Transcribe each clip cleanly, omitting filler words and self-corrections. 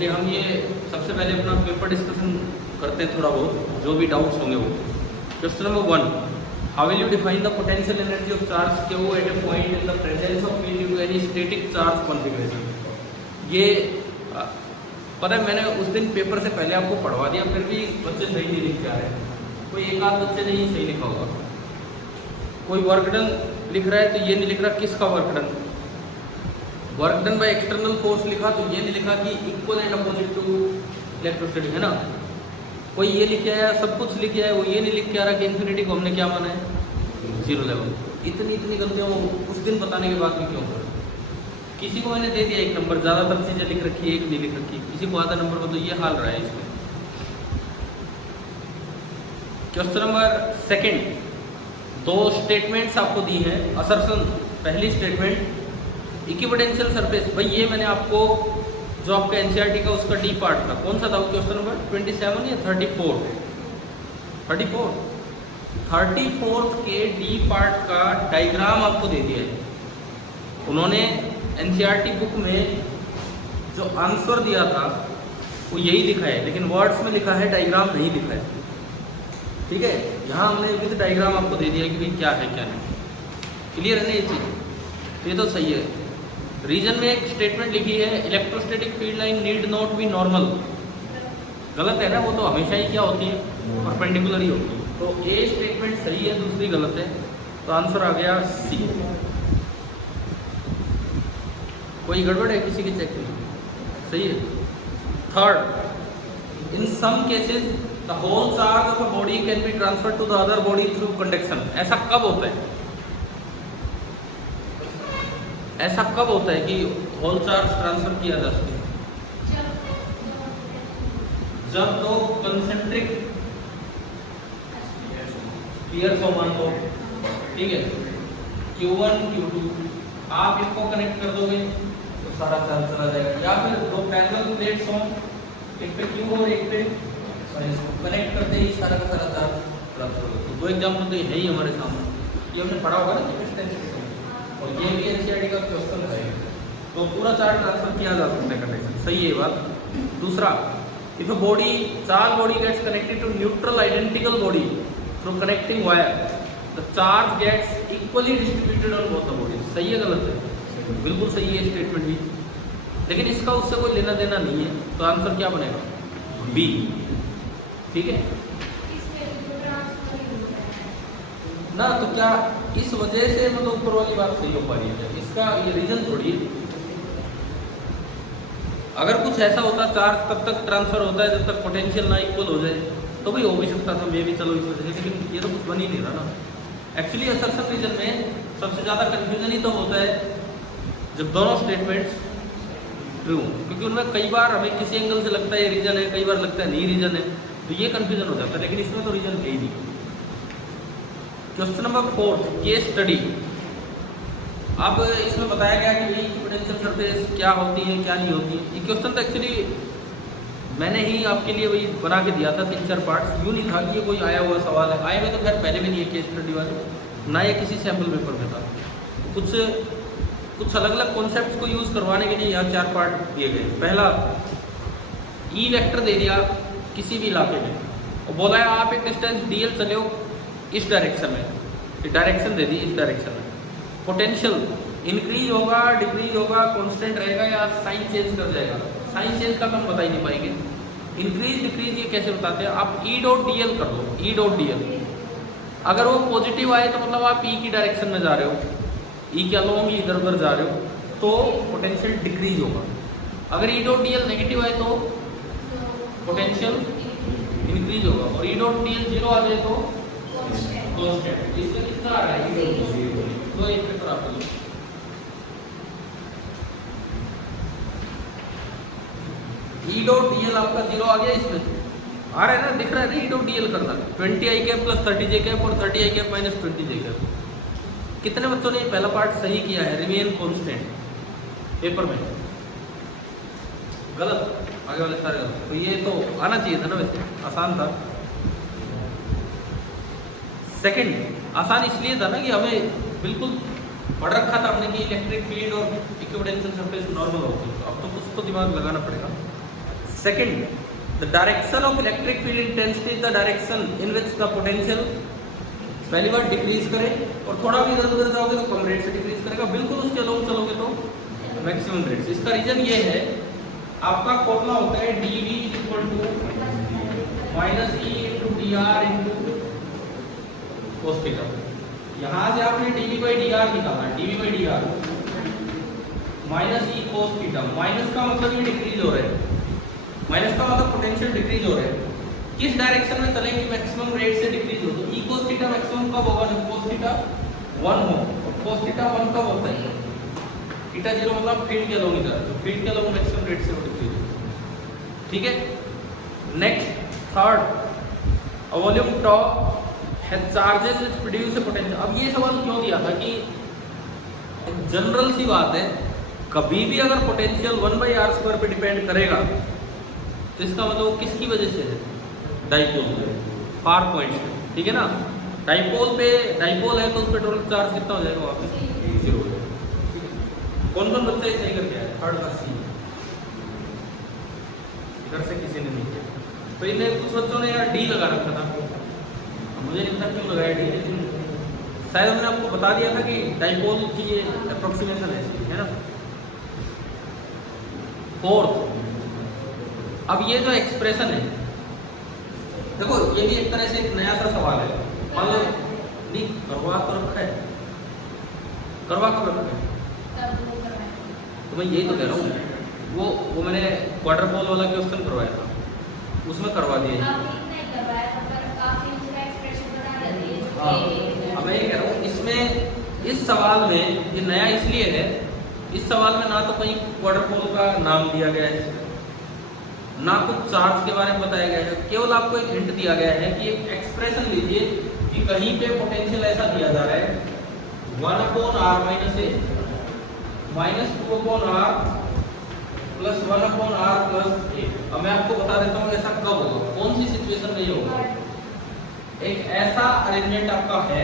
चलिए हम ये सबसे पहले अपना पेपर डिस्कशन करते हैं थोड़ा बहुत, जो भी डाउट्स होंगे वो। Question number 1, how will you define the potential energy of charge Q at a point in the presence of field due to any static charge configuration. ये पता है मैंने उस दिन पेपर से पहले आपको पढ़वा दिया, फिर भी बच्चे सही नहीं लिख के आ रहे हैं। कोई एक आध बच्चे ने ही सही लिखा होगा। कोई वर्क डन लिख रहा है तो ये नहीं लिख रहा किसका work done. Work done by external force लिखा तो ये नहीं लिखा कि equal and opposite to electrostatic, है ना। कोई ये लिखे आया, सब कुछ लिखे आया, वो ये नहीं लिख के आ रहा कि इन्फिनिटी को हमने क्या माना है, 0 लेवल। इतनी गलतियाँ उस दिन बताने के बाद भी क्यों कर। किसी को मैंने दे दिया 1 नंबर, ज़्यादातर चीज़ें लिख रखी है, 1 नहीं लिख रखी, किसी को आधा नंबर पर, तो ये हाल रहा है इसमें। क्वेश्चन नंबर 2, 2 स्टेटमेंट्स आपको दी हैं। असर्शन, पहली स्टेटमेंट इक्विपोटेंशियल सरफेस। भाई ये मैंने आपको जो आपका एनसीईआरटी का उसका डी पार्ट था, कौन सा था क्वेश्चन नंबर 27 या 34? 34 के डी पार्ट का डायग्राम आपको दे दिया है उन्होंने। एनसीईआरटी बुक में जो आंसर दिया था वो यही लिखा है, लेकिन वर्ड्स में लिखा है, डायग्राम नहीं लिखा है। ठीक है, यहाँ हमने विद डायग्राम आपको दे दिया कि भाई क्या है क्या नहीं। क्लियर है ना ये चीज़? ये तो सही है। रीजन में एक स्टेटमेंट लिखी है, electrostatic field line need not be normal. गलत है ना, वो तो हमेशा ही क्या होती है, परपेंडिकुलर ही होती है। तो ए स्टेटमेंट सही है, दूसरी गलत है, तो आंसर आ गया सी। कोई गड़बड़ है किसी की चेक में? सही है। 3, in some cases the whole charge of a body can be transferred to the other body through conduction. ऐसा कब होता है? ऐसा कब होता है कि होल चार्ज ट्रांसफर किया जा सके? जब दो कंसेंट्रिक पेयर्स हो, मान लो, ठीक है, Q1 Q2, आप इनको कनेक्ट कर दोगे तो सारा चार्ज चला जाएगा। या फिर 2 पैरेलल प्लेट्स हों, एक पे Q और एक पे, कनेक्ट करते ही सारा का सारा चार्ज ट्रांसफर होगा। तो 2 एग्जाम्पल तो है ही हमारे सामने, ये हमने पढ़ा होगा ना डिस्टेंस, और ये भी एनसीईआरटी का क्वेश्चन है। तो पूरा चार्ज ट्रांसफर किया जा सकता है कंडक्शन, सही है ये बात। दूसरा, if a body, charge body gets connected to neutral identical body through connecting wire, the charge gets equally distributed on both the body. सही है गलत है? बिल्कुल सही है स्टेटमेंट भी, लेकिन इसका उससे कोई लेना देना नहीं है, तो आंसर क्या बनेगा? बी। ठीक है ना। तो क्या इस वजह से मतलब ऊपर वाली बात सही हो पा रही है? इसका ये रीजन थोड़ी है। अगर कुछ ऐसा होता, चार्ज तब तक ट्रांसफर होता है जब तक पोटेंशियल ना इक्वल हो जाए, तो भी हो भी सकता था, मे भी, चलो इस वजह से, लेकिन ये तो कुछ बन ही नहीं रहा ना। एक्चुअली असर्शन रीजन में सबसे ज़्यादा कन्फ्यूजन ही तो होता है जब दोनों स्टेटमेंट्स ट्रू, क्योंकि उनमें कई बार हमें किसी एंगल से लगता है ये रीजन है, कई बार लगता है नहीं रीजन है, तो ये कन्फ्यूजन हो जाता है। लेकिन इसमें तो रीजन है ही नहीं। Question number 4, case study. अब इसमें बताया गया कि इक्विपोटेंशियल सरफेस क्या होती है क्या नहीं होती है। ये क्वेश्चन तो एक्चुअली मैंने ही आपके लिए वही बना के दिया था, 3-4 पार्ट्स। यूँ नहीं था कि ये कोई आया हुआ सवाल है, आए हुए तो खैर पहले भी नहीं है केस स्टडी वाले, ना ये किसी सैम्पल पेपर में था। कुछ अलग अलग कॉन्सेप्ट्स को यूज़ करवाने के लिए यहाँ 4 पार्ट दिए गए। पहला, ई वेक्टर दे दिया किसी भी इलाके में और बोला है आप एक डिस्टेंस dl चले हो इस डायरेक्शन में, डायरेक्शन दे दी इस डायरेक्शन में। पोटेंशियल इंक्रीज होगा, डिक्रीज होगा, कांस्टेंट रहेगा या साइन चेंज कर जाएगा? साइन चेंज का तो हम बता ही नहीं पाएंगे। इंक्रीज डिक्रीज ये कैसे बताते हैं? आप ई डॉट डी एल कर लो, ई डॉट डी एल। अगर वो पॉजिटिव आए तो मतलब आप ई की डायरेक्शन में जा रहे हो, ई के अलोंग इधर उधर जा रहे हो, तो पोटेंशियल डिक्रीज होगा। अगर E dot D L negative आए तो पोटेंशियल इंक्रीज होगा, और ई डॉट डी एल 0 आ जाए तो कांस्टेंट। इसमें कितना आ रहा है? तो एक पेपर आप लो, ई डॉट डी एल आपका 0 आ गया। इसमें आ रहा है ना, दिख रहा है ना, ई डॉट डी एल करना 20 i cap plus 30 j cap और 30 i cap minus 20 j cap. कितने बच्चों ने पहला पार्ट सही किया है? रिमेन कांस्टेंट पेपर में, गलत, आगे वाले सारे गलत। तो ये तो आना चाहिए था ना, वैसे आसान था। सेकंड, आसान इसलिए था ना कि हमें बिल्कुल पढ़ रखा था हमने कि इलेक्ट्रिक फील्ड और इक्विपोटेंशियल सरफेस नॉर्मल होती है। तो अब तो कुछ तो दिमाग लगाना पड़ेगा। Second, the direction of electric field intensity is the direction in which the potential पहली बार डिक्रीज करे, और थोड़ा भी इधर उधर जाओगे तो कम रेट से डिक्रीज करेगा, बिल्कुल उसके अलोंग चलोगे तो मैक्सिमम रेट से। इसका रीजन ये है, आपका फॉर्मूला होता है dV equal to minus E into D R into cos theta. यहाँ से आपने dV बाई डी आर निकाला, dV by D R minus E cos theta. Minus का मतलब ये डिक्रीज हो रहा है, माइनस का मतलब पोटेंशियल डिक्रीज हो रहा है। किस डायरेक्शन में चलेंगे मैक्सिमम रेट से डिक्रीज हो, तो ई कोस थीटा मैक्सिमम कब होगा, जब कोस थीटा 1 हो, और कोस थीटा 1 कब होता है, थीटा 0 मतलब फील्ड के अलोंग इधर, तो फील्ड के अलोंग मैक्सिमम रेट से डिक्रीज हो। ठीक है, नेक्स्ट थर्ड, वॉल्यूम टॉ है charges which produce a potential. अब ये सवाल क्यों दिया था कि जनरल सी बात है, कभी भी अगर पोटेंशियल 1/r² पे डिपेंड करेगा तो इसका मतलब किसकी वजह से है, डाइपोल पे, फार पॉइंट से, ठीक है ना। डाइपोल पे डाइपोल है तो उस पे टोटल चार्ज कितना हो जाएगा, वहाँ पे 0 हो जाएगा। कौन कौन बच्चा सही करके आया, थर्ड का सी, इधर से किसी ने नहीं किया, तो इन्हें कुछ बच्चों ने यार डी लगा रखा था, मुझे नहीं पता क्यों लगाया डी, लेकिन शायद हमने आपको बता दिया था कि डाइपोल की ये अप्रोक्सीमेशन है ना। फोर्थ, अब ये जो एक्सप्रेशन है, देखो ये भी एक तरह से एक नया सा सवाल है, मान लो नहीं करवा तो रखा है, करवा कब रखा है, तो मैं यही तो कह रहा हूँ, वो मैंने क्वार्टर पोल वाला क्वेश्चन करवाया था, उसमें करवा दिया। हाँ, अब मैं ये कह रहा हूँ, इसमें इस सवाल में ये नया इसलिए है, इस सवाल में ना तो कहीं क्वार्टर पोल का नाम दिया गया है, ना कुछ चार्ज के बारे में बताया गया है, केवल आपको एक हिंट दिया गया है कि एक एक्सप्रेशन लीजिए कि कहीं पे पोटेंशियल ऐसा दिया जा रहा है 1/r minus a minus 2/r plus 1/r plus a. अब मैं आपको बता देता हूँ ऐसा कब होगा, कौन सी सिचुएशन में ये होगा। एक ऐसा अरेंजमेंट आपका है,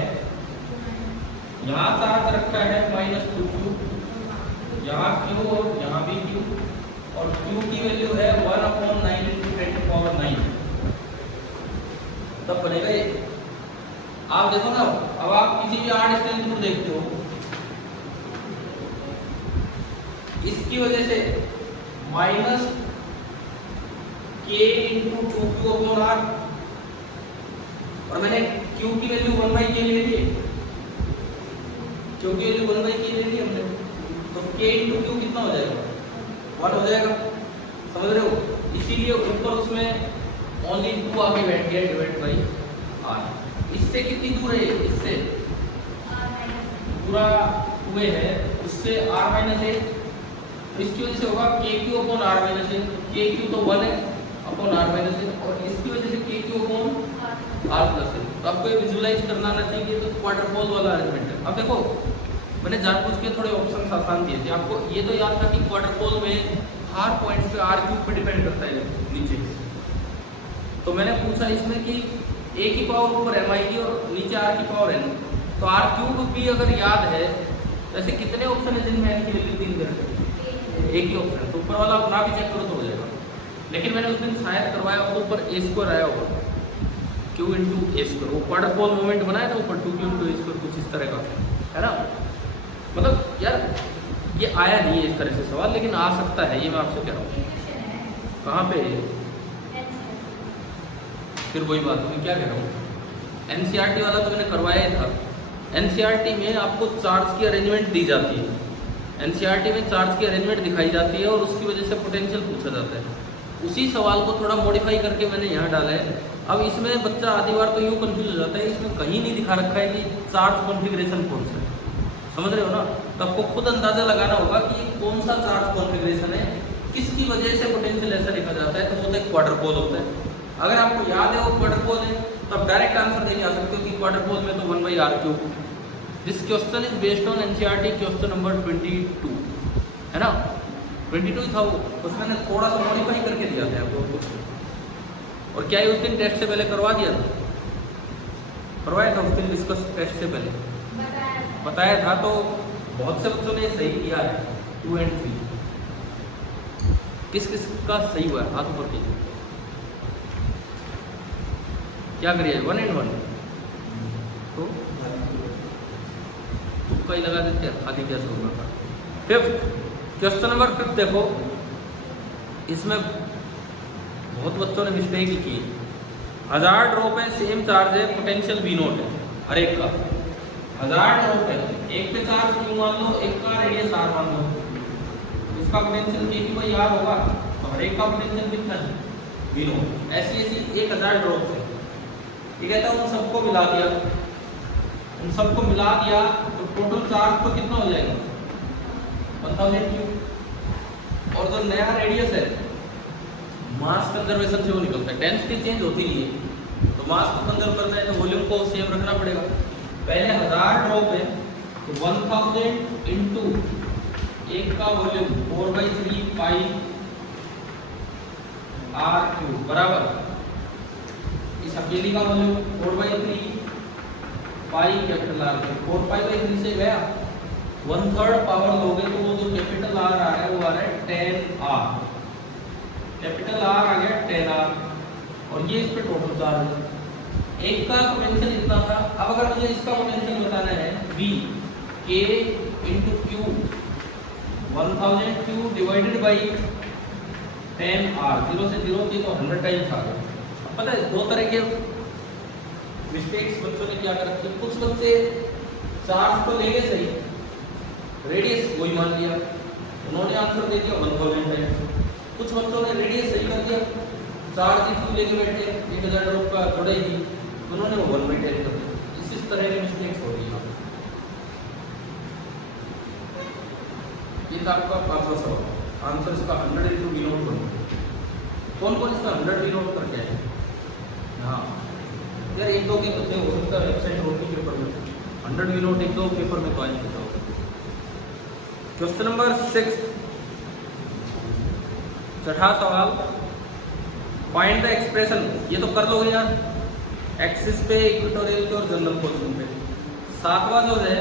यहाँ चार्ज रखा है -2q, यहाँ q और यहाँ भी q, और q की वैल्यू है 1/9 × 10⁹ तब बनेगा ये। आप देखो ना, अब आप किसी भी r डिस्टेंस को देखते हो, इसकी वजह से -k × 2q/r, और मैंने q की वैल्यू 1/k ले ली, q की वैल्यू 1/k ले ली हमने, तो k × q कितना हो जाएगा, 1 हो जाएगा, समझ रहे हो। इसीलिए ऊपर उसमें ओनली 2 आगे बैठ गया डिवाइड बाई r। इससे कितनी दूर है, इससे पूरा 2 है, उससे r माइनस है, इसकी वजह से होगा kq/r माइनस है, kq तो 1 है अपॉन r माइनस है, और इसकी वजह से kq/r प्लस है। तो आपको ये विजुलाइज करना आना चाहिए, तो क्वार्टर पोल वाला अरेंजमेंट है। अब देखो मैंने जानबूझ के थोड़े ऑप्शन आसान दिए थे आपको, ये तो याद था कि क्वार्टर पोल में हर पॉइंट पे r³ पे डिपेंड करता है नीचे, तो मैंने पूछा इसमें कि a की पावर ऊपर m आएगी और नीचे r की पावर n, तो r³ भी अगर याद है, ऐसे कितने ऑप्शन है जिनमें n की वैल्यू 3 दे रखी है, एक ही ऑप्शन, तो ऊपर वाला अपना भी चेक करो तो हो जाएगा। लेकिन मैंने उस दिन शायद करवाया और ऊपर a² आया होगा, q × a², वो क्वार्टर पोल मोमेंट बनाया था ऊपर 2q × a², कुछ इस तरह का है ना। मतलब यार ये आया नहीं है इस तरह से सवाल, लेकिन आ सकता है, ये मैं आपसे कह रहा हूँ। कहाँ पे है, फिर वही बात मैं क्या कह रहा हूँ, एनसीईआरटी वाला तो मैंने करवाया ही था। एनसीईआरटी में आपको चार्ज की अरेंजमेंट दी जाती है, एनसीईआरटी में चार्ज की अरेंजमेंट दिखाई जाती है और उसकी वजह से पोटेंशियल पूछा जाता है। उसी सवाल को थोड़ा मॉडिफाई करके मैंने यहाँ डाला है। अब इसमें बच्चा आधी बार तो यूँ कंफ्यूज हो जाता है, इसमें कहीं नहीं दिखा रखा है कि चार्ज कॉन्फ़िगरेशन कौन सा है, समझ रहे हो ना। तो आपको खुद अंदाजा लगाना होगा कि कौन सा चार्ज कॉन्फ़िगरेशन है, किसकी वजह से पोटेंशियल ऐसा लिखा जाता है, तो वो तो एक क्वार्टर पोल होता है। अगर आपको याद है वो क्वार्टर पोल है, तो आप डायरेक्ट आंसर देके आ सकते हो कि क्वार्टर पोल में तो 1/r³। This question is based on NCERT question number 22, है ना, 22 था वो, उसमें मैंने थोड़ा सा मॉडिफाई करके दिया था आपको। और क्या ये उस दिन टेस्ट से पहले करवा दिया था, करवाया था उस दिन डिस्कस टेस्ट से पहले बताया था, तो बहुत से बच्चों ने सही किया है 2 और 3। किस किस का सही हुआ है हाथ ऊपर कीजिए। क्या करिए 1 and 1 तो तुक्का ही लगा देते हैं, खाली कैसे होगा। फिफ्थ क्वेश्चन नंबर 5 देखो, इसमें बहुत बच्चों ने मिस्टेक ही की। 1000 ड्रॉप है, सेम चार्ज है, पोटेंशियल V नोट है हर एक का। 1000 ड्रॉप है, एक पे चार्ज Q मान लो, एक का रेडियस R मान लो, इसका पोटेंशियल K की R होगा, तो हर एक का पोटेंशियल कितना है V नोट। ऐसी 1000 ड्रॉप है, ठीक है। तो उन सबको मिला दिया, उन सबको मिला दिया तो टोटल चार्ज तो कितना हो जाएगा 1000 Q। और जो नया रेडियस है मास कंजर्वेशन से वो निकलता है, डेंसिटी चेंज होती नहीं है, तो मास को कंजर्व करना है तो वॉल्यूम को सेम रखना पड़ेगा। पहले 1000 ड्रॉप है तो 1000 इंटू एक का वॉल्यूम 4/3 पाई R³ बराबर इस अकेली का वॉल्यूम 4/3 पाई कैपिटल R। 4π/3 से गया 1/3 पावर लोगे तो वो जो कैपिटल R आ रहा है वो आ रहा है 10R, कैपिटल R आ गया 10R, और ये इस पे टोटल चार्ज है। एक का पोटेंशियल इतना था, अब अगर मुझे इसका पोटेंशियल बताना है V K into Q 1000 Q divided by 10R, 0 से 0 की तो 100 टाइम्स आ गया। अब पता है दो तरह के मिस्टेक्स बच्चों ने क्या कर रखी है। कुछ बच्चे चार्ज तो ले गए सही, रेडियस वही मान लिया, उन्होंने आंसर दे दिया 1000 टाइम्स। कुछ बच्चों ने रेडियस सही कर दिया, चार्ज इक्वल लेके बैठे 1000 ड्रॉप का थोड़ा ही, उन्होंने वो 1 में टेल कर दिया। इस तरह की मिस्टेक्स हो रही है। ये था आपका 5वां सवाल, आंसर इसका 100 इंटू V नोट करो। कौन कौन इसका 100 V नोट करके आए? हाँ यार, एक दो के बच्चे हो सकता है वेबसाइट होगी पेपर में 100 V नोट, एक दो पेपर में तो आज बताओ। क्वेश्चन नंबर 6 छठा सवाल, फाइंड द एक्सप्रेशन। ये तो कर लोगे यार, एक्सिस पे, इक्वेटोरियल पे और जनरल पोजीशन पे। 7वां जो है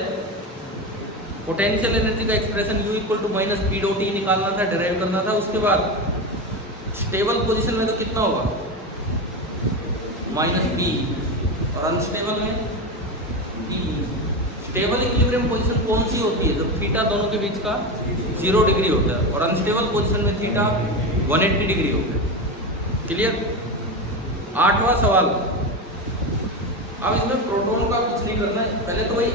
पोटेंशियल एनर्जी का expression U equal to minus P dot E निकालना था, डिराइव करना था। उसके बाद स्टेबल पोजीशन में तो कितना होगा माइनस P, और अनस्टेबल में P। स्टेबल इक्विलिब्रियम पोजीशन कौन सी होती है जब थीटा दोनों के बीच का 0 डिग्री होता है, और अनस्टेबल पोजीशन में थीटा 180 डिग्री होता है। क्लियर। 8वां सवाल, अब इसमें प्रोटॉन का कुछ नहीं करना है, पहले तो भाई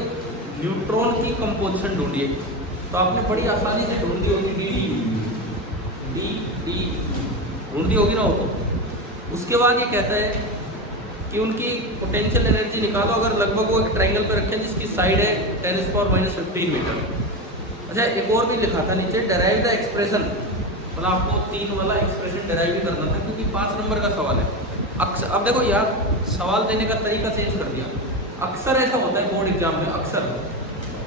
न्यूट्रॉन की कंपोजिशन ढूंढिए। तो आपने बड़ी आसानी से ढूंढ दी होगी, डी ढूंढ दी होगी ना वो। तो उसके बाद ये कहता है कि उनकी पोटेंशियल एनर्जी निकालो, अगर लगभग वो एक ट्रायंगल पे रखें जिसकी साइड है 10⁻⁻15 मीटर। अच्छा, एक और भी लिखा था नीचे, डेराइव द एक्सप्रेशन, मतलब आपको 3 वाला एक्सप्रेशन डेराइव भी करना था क्योंकि 5 नंबर का सवाल है। अक्सर अब देखो यार, सवाल देने का तरीका चेंज कर दिया। अक्सर ऐसा होता है बोर्ड एग्जाम में, अक्सर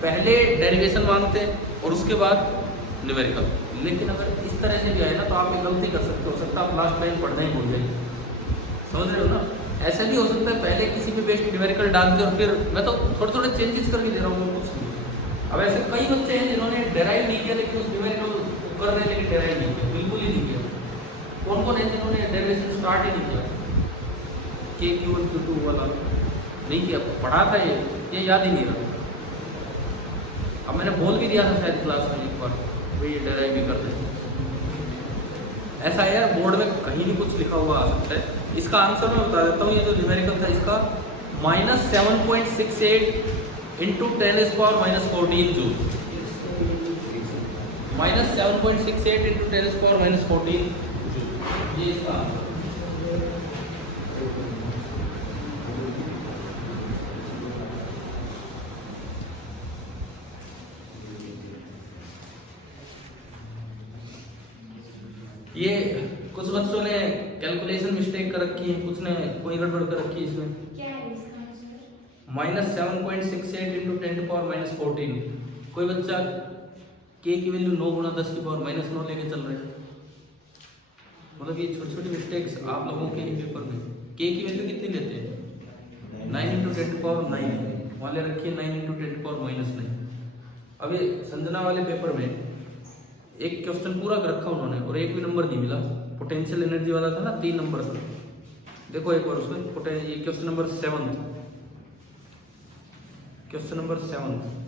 पहले डेरिवेशन मांगते हैं और उसके बाद न्यूमेरिकल। लेकिन अगर इस तरह से गए ना तो आप एक गलती कर सकते हो सकता है आप लास्ट टाइम पढ़ना ही भूल जाइए, समझ रहे हो ना। ऐसा भी हो सकता है पहले किसी पे बेस्ट न्यूमेरिकल डाल के और फिर मैं तो थोड़े थोड़े चेंजेस करके दे रहा हूँ कुछ नहीं। अब ऐसे कई बच्चे हैं जिन्होंने डेराइव नहीं किया लेकिन उस न्यूमेरिकल कर रहे हैं लेकिन डेराइव नहीं किया, बिल्कुल ही नहीं किया। कौन कौन है जिन्होंने डेरिवेशन स्टार्ट ही नहीं किया, K/Q1 Q2 वाला नहीं किया, पढ़ा था ये याद ही नहीं रहा। अब मैंने बोल भी दिया था शायद क्लास में एक बार, भाई ये डेराइव भी कर रहे हैं। ऐसा है यार, बोर्ड में कहीं भी कुछ लिखा हुआ आ सकता है। इसका आंसर मैं बता देता हूँ, ये जो न्यूमेरिकल था इसका -7.68 इंटू 10⁻⁻14 जूल, -7.68 इंटू 10⁻⁻14 जूल, ये इसका आंसर। ये कुछ बच्चों ने कैलकुलेशन मिस्टेक कर रखी है, कुछ ने कोई गड़बड़ कर रखी है इसमें। क्या है इसका आंसर? -7.68 इंटू 10⁻⁻14। कोई बच्चा k की वैल्यू 9 × 10⁻⁻9 लेके चल रहे हैं। मतलब ये छोटी छोटी मिस्टेक्स आप लोगों के ही पेपर में k की वैल्यू कितनी लेते हैं 9 × 10⁻9, वाले रखिए 9 × 10⁻⁻9। अब ये संजना वाले पेपर में एक क्वेश्चन पूरा कर रखा उन्होंने और एक भी नंबर नहीं मिला। पोटेंशियल एनर्जी वाला था ना, 3 नंबर था। देखो एक बार उसमें ये क्वेश्चन नंबर 7, क्वेश्चन नंबर 7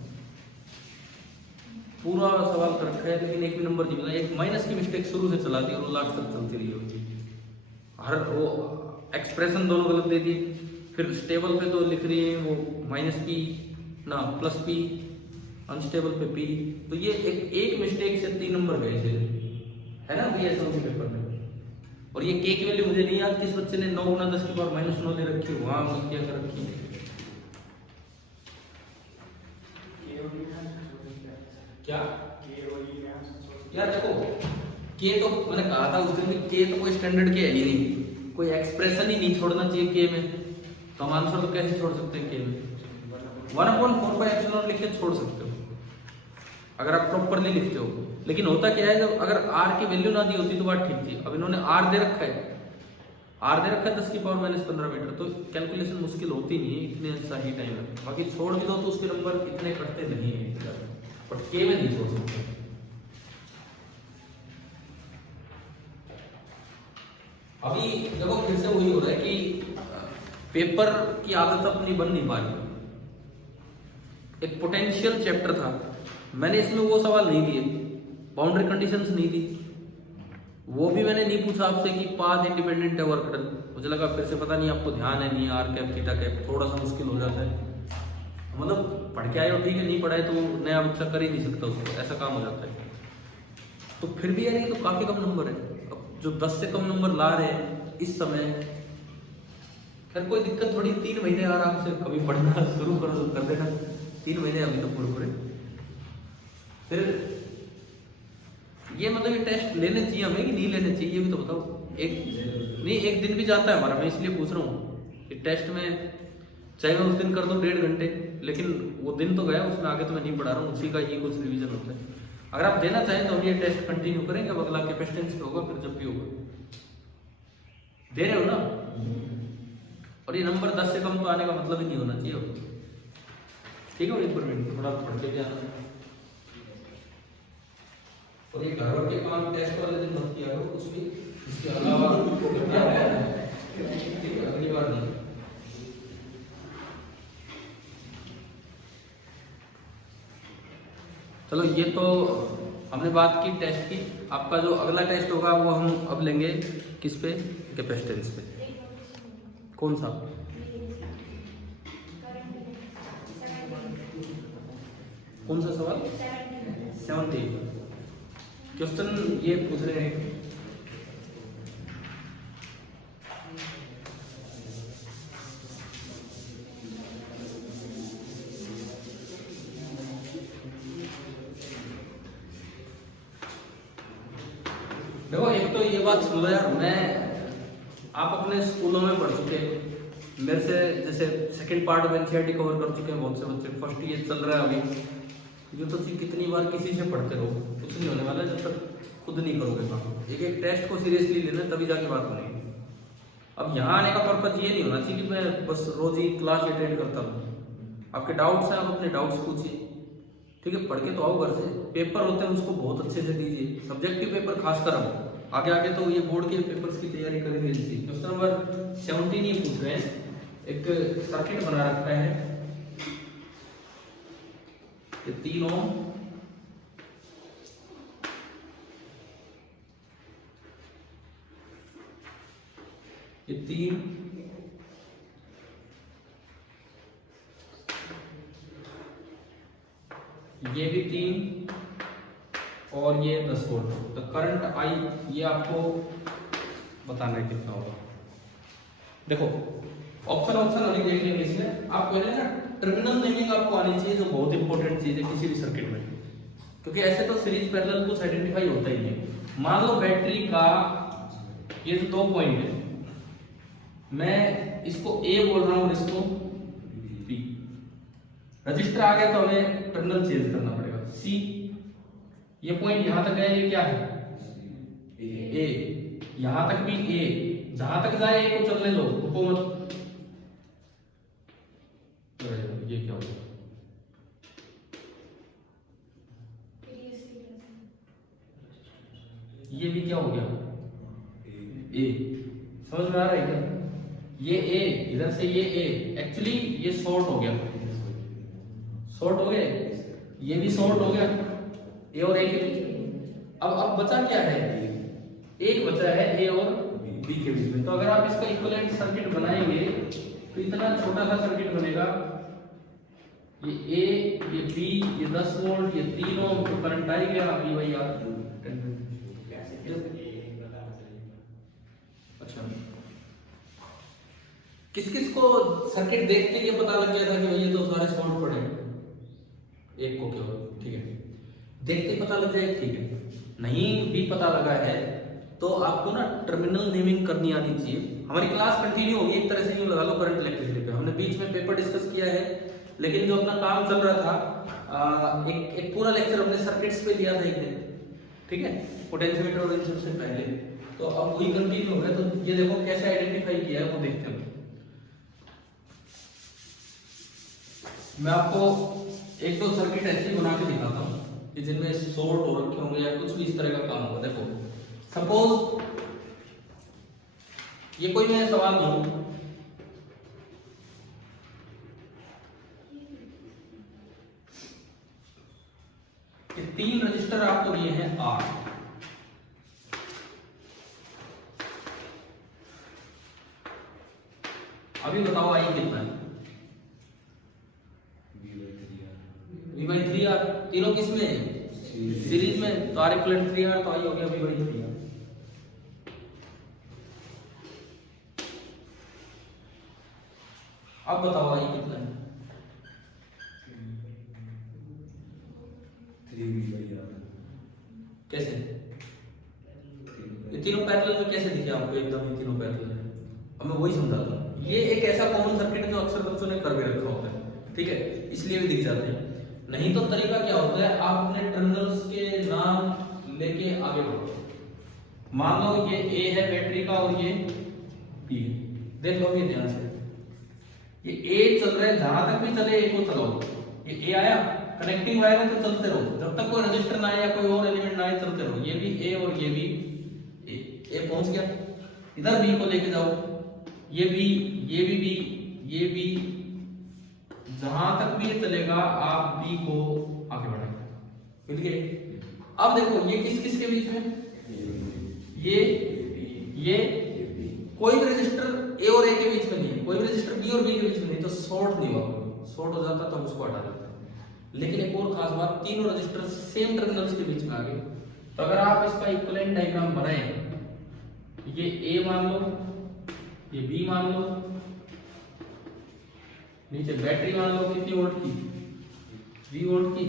पूरा सवाल कर रखा है लेकिन एक भी नंबर नहीं मिला। एक माइनस की मिस्टेक शुरू से चला दी और वो लास्ट तक चलती रही होगी। हर वो एक्सप्रेशन दोनों गलत दे दी। फिर स्टेबल पे तो लिख रही है वो -p ना +p, अनस्टेबल पे p। तो ये एक मिस्टेक से 3 नंबर गए थे, है ना भैया ऐसा पेपर में। और ये k की वैल्यू मुझे नहीं याद, किस बच्चे ने 9 × 10⁻⁹ ले रखी है, वहां हमने क्या कर रखी है। क्या यार देखो, k तो मैंने कहा था उस दिन भी, k तो कोई स्टैंडर्ड के है ही नहीं, कोई एक्सप्रेशन ही नहीं छोड़ना चाहिए k में। तो हम आंसर तो कैसे छोड़ सकते हैं k में? 1/4πε लिख के छोड़ सकते हो अगर आप प्रॉपरली लिखते हो। लेकिन होता क्या है, जब अगर r की वैल्यू ना दी होती तो बात ठीक थी। अब इन्होंने r दे रखा है, 10⁻⁻15 मीटर, तो कैलकुलेशन मुश्किल होती नहीं है, इतने सा ही टाइम है। बाकी छोड़ भी दो तो उसके नंबर इतने कटते नहीं है, बट k में नहीं छोड़ सकते। अभी देखो फिर से वही हो रहा है कि पेपर की आदत अपनी बन नहीं पा रही। एक पोटेंशियल चैप्टर था, मैंने इसमें वो सवाल नहीं दिए, बाउंड्री कंडीशंस नहीं दी, वो भी मैंने नहीं पूछा आपसे कि पाथ इंडिपेंडेंट है वर्क डन। मुझे लगा फिर से पता नहीं आपको ध्यान है नहीं, r कैप थीटा कैप थोड़ा सा मुश्किल हो जाता है। मतलब पढ़ के आए हो ठीक है, नहीं पढ़ाए तो नया बच्चा कर ही नहीं सकता उसको, ऐसा काम हो जाता है। तो फिर भी यार ये तो काफी कम नंबर है। अब जो 10 से कम नंबर ला रहे हैं इस समय, खैर कोई दिक्कत थोड़ी, 3 महीने आराम से कभी पढ़ना शुरू कर देना, 3 महीने अभी तो पूरे। फिर ये मतलब ये टेस्ट लेने चाहिए हमें कि नहीं लेने चाहिए, ये भी तो बताओ। एक दिन भी जाता है हमारा, मैं इसलिए पूछ रहा हूँ कि टेस्ट में चाहे मैं उस दिन कर दूँ 1.5 घंटे, लेकिन वो दिन तो गया, उसमें आगे तो मैं नहीं पढ़ा रहा हूँ, उसी का ही कुछ रिवीजन होता है। अगर आप देना चाहें तो हम ये टेस्ट कंटिन्यू करेंगे, अब अगला कैपेसिटेंस पे होगा, फिर जब भी होगा। दे रहे हो ना? और ये नंबर 10 से कम तो आने का मतलब ही नहीं होना चाहिए। ठीक है, एक मिनट थोड़ा पढ़ के जाना। और ये घर के काम टेस्ट वाले दिन मत किया करो कुछ भी, इसके अलावा अगली बार नहीं। चलो ये तो हमने बात की टेस्ट की। आपका जो अगला टेस्ट होगा वो हम अब लेंगे किस पे? कैपेसिटेंस पे। कौन सा? कौन सा सवाल? 17 क्वेश्चन ये पूछ रहे हैं। देखो एक तो ये बात सुन लो यार, आप अपने स्कूलों में पढ़ चुके हैं, मेरे से जैसे सेकंड पार्ट में एनसीईआरटी कवर कर चुके हैं बहुत से बच्चे, फर्स्ट ये चल रहा है अभी। ये तो चीज कितनी बार किसी से पढ़ते रहो, कुछ नहीं होने वाला जब तक खुद नहीं करोगे काम। एक टेस्ट को सीरियसली लेना, तभी जाके बात बनेगी। अब यहाँ आने का पर्पज ये नहीं होना चाहिए कि मैं बस रोज ही क्लास अटेंड करता हूँ। आपके डाउट्स हैं, आप अपने डाउट्स पूछिए, ठीक है? पढ़ के तो आओ घर से, पेपर होते हैं उसको बहुत अच्छे से दीजिए, सब्जेक्टिव पेपर खासकर। अब आगे आगे तो ये बोर्ड के पेपर्स की तैयारी करेंगे। क्वेश्चन नंबर 17 ये पूछ रहे हैं, एक सर्किट बना रखा है, ये 3 ओम, ये 3, ये भी 3 और ये 10 वोल्ट। तो करंट आई ये आपको बताना है कितना होगा। देखो ऑप्शन अभी देख लेंगे इसमें। आप पहले ना टर्मिनल नेमिंग आपको आनी चाहिए, जो बहुत इंपॉर्टेंट चीज है किसी भी सर्किट में, क्योंकि ऐसे तो सीरीज पैरेलल कुछ आइडेंटिफाई होता ही नहीं। मान लो बैटरी का ये तो 2 पॉइंट है, मैं इसको ए बोल रहा हूँ और इसको बी। रजिस्टर आ गया तो हमें टर्मिनल चेंज करना पड़ेगा। सी ये पॉइंट यहां तक है, ये क्या है? ए। यहां तक भी ए, जहां तक जाए ए को चलने दो, रुको मत। ये क्या होगा? ए, समझ में आ रहा है क्या? ये ए, इधर से ये ए, एक्चुअली ये शॉर्ट हो गया, शॉर्ट हो गए, ये भी शॉर्ट हो गया ए और ए के बीच। अब बचा क्या है? एक बचा है ए और बी के बीच में। तो अगर आप इसका इक्विवेलेंट सर्किट बनाएंगे तो इतना छोटा सा सर्किट बनेगा, ये ए, ये बी, ये 10 वोल्ट, ये 3 ओम, तो करंट आ ही गया अभी भाई यार। अच्छा, किस किस को सर्किट देख के ये पता लग गया था कि भाई ये तो सारे शॉर्ट पड़े हैं? एक को केवल, ठीक है, देखते पता लग जाए, ठीक है। नहीं भी पता लगा है तो आपको ना टर्मिनल नेमिंग करनी आनी चाहिए। हमारी क्लास कंटिन्यू होगी, एक तरह से यूं लगा लो करंट इलेक्ट्रिसिटी पे। हमने बीच में पेपर डिस्कस किया है, लेकिन जो अपना काम चल रहा था एक पूरा लेक्चर हमने सर्किट्स पे लिया था एक दिन, ठीक है, पोटेंशियोमीटर और इन सबसे पहले। तो अब वही कंटिन्यू हो गया। तो ये देखो कैसे आइडेंटिफाई किया है वो देखते हैं। मैं आपको एक दो सर्किट ऐसे बना के दिखाता हूँ कि जिनमें शॉर्ट हो रखे होंगे या कुछ भी इस तरह का काम होगा। देखो सपोज ये कोई मैं सवाल दूं, ये 3 रजिस्टर आपको दिए हैं आर, अभी बताओ आई कितना है? V/3R, तीनों किस में है? सीरीज में, तो R इक्वल 3R, तो आई हो गया V/3R। अब बताओ आई कितना है? 3V/R। कैसे? ये तीनों पैरेलल में कैसे दिखे आपको? एकदम ये तीनों पैरेलल है। अब मैं वही समझाता हूँ, ये एक ऐसा कॉमन सर्किट है जो अक्सर बच्चों ने कर भी रखा होता है, ठीक है, इसलिए भी दिख जाते हैं। नहीं तो तरीका क्या होता है, आप अपने टर्मिनल्स के नाम लेके आगे बढ़ो। मान लो ये ए है बैटरी का और ये बी है, देख लो ये ध्यान से, ये ए चल रहा है, जहां तक भी चले ए को चलाओ। ये ए आया, कनेक्टिंग वायर है तो चलते रहो, जब तक कोई रजिस्टर ना आए या कोई और एलिमेंट ना आए चलते रहो। ये भी ए और ये भी ए पहुंच गया, इधर बी को लेके जाओ, ये भी, ये भी बी, ये भी, जहां तक भी ये चलेगा आप बी को आगे बढ़ाएंगे, मिल गए। अब देखो ये किस किस के बीच में, ये कोई भी रजिस्टर ए और ए के बीच में नहीं है, कोई भी रजिस्टर बी और बी के बीच में नहीं, तो शॉर्ट नहीं हुआ, शॉर्ट हो जाता तो हम उसको हटा देते हैं। लेकिन एक और खास बात, तीनों रजिस्टर सेम टर्मिनल्स के बीच में आ गए। तो अगर आप इसका इक्विवेलेंट डायग्राम बनाएं, ये ए मान लो, ये बी मान लो, नीचे बैटरी मान लो कितनी वोल्ट की, 3 वोल्ट की,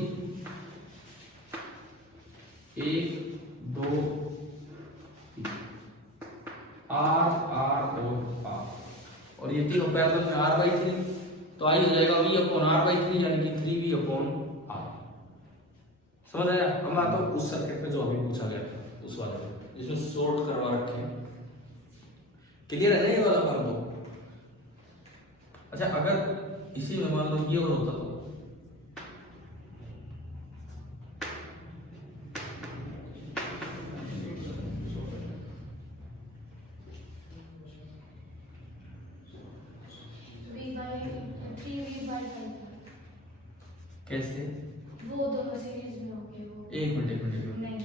1 2 आर आर और ये तीनों पैरेलल में R/3, तो आई हो जाएगा V/R/3 यानी कि 3V/R। समझ आया? हम आता हूं उस सर्किट पे जो अभी पूछा गया था, उस वाले पे जिसमें शॉर्ट करवा रखे हैं। क्लियर है नहीं वाला काम को? अच्छा, अगर इसी में मान लो ये और होता तो कैसे? वो दोनों सीरीज में होंगे वो। एक मिनट नहीं,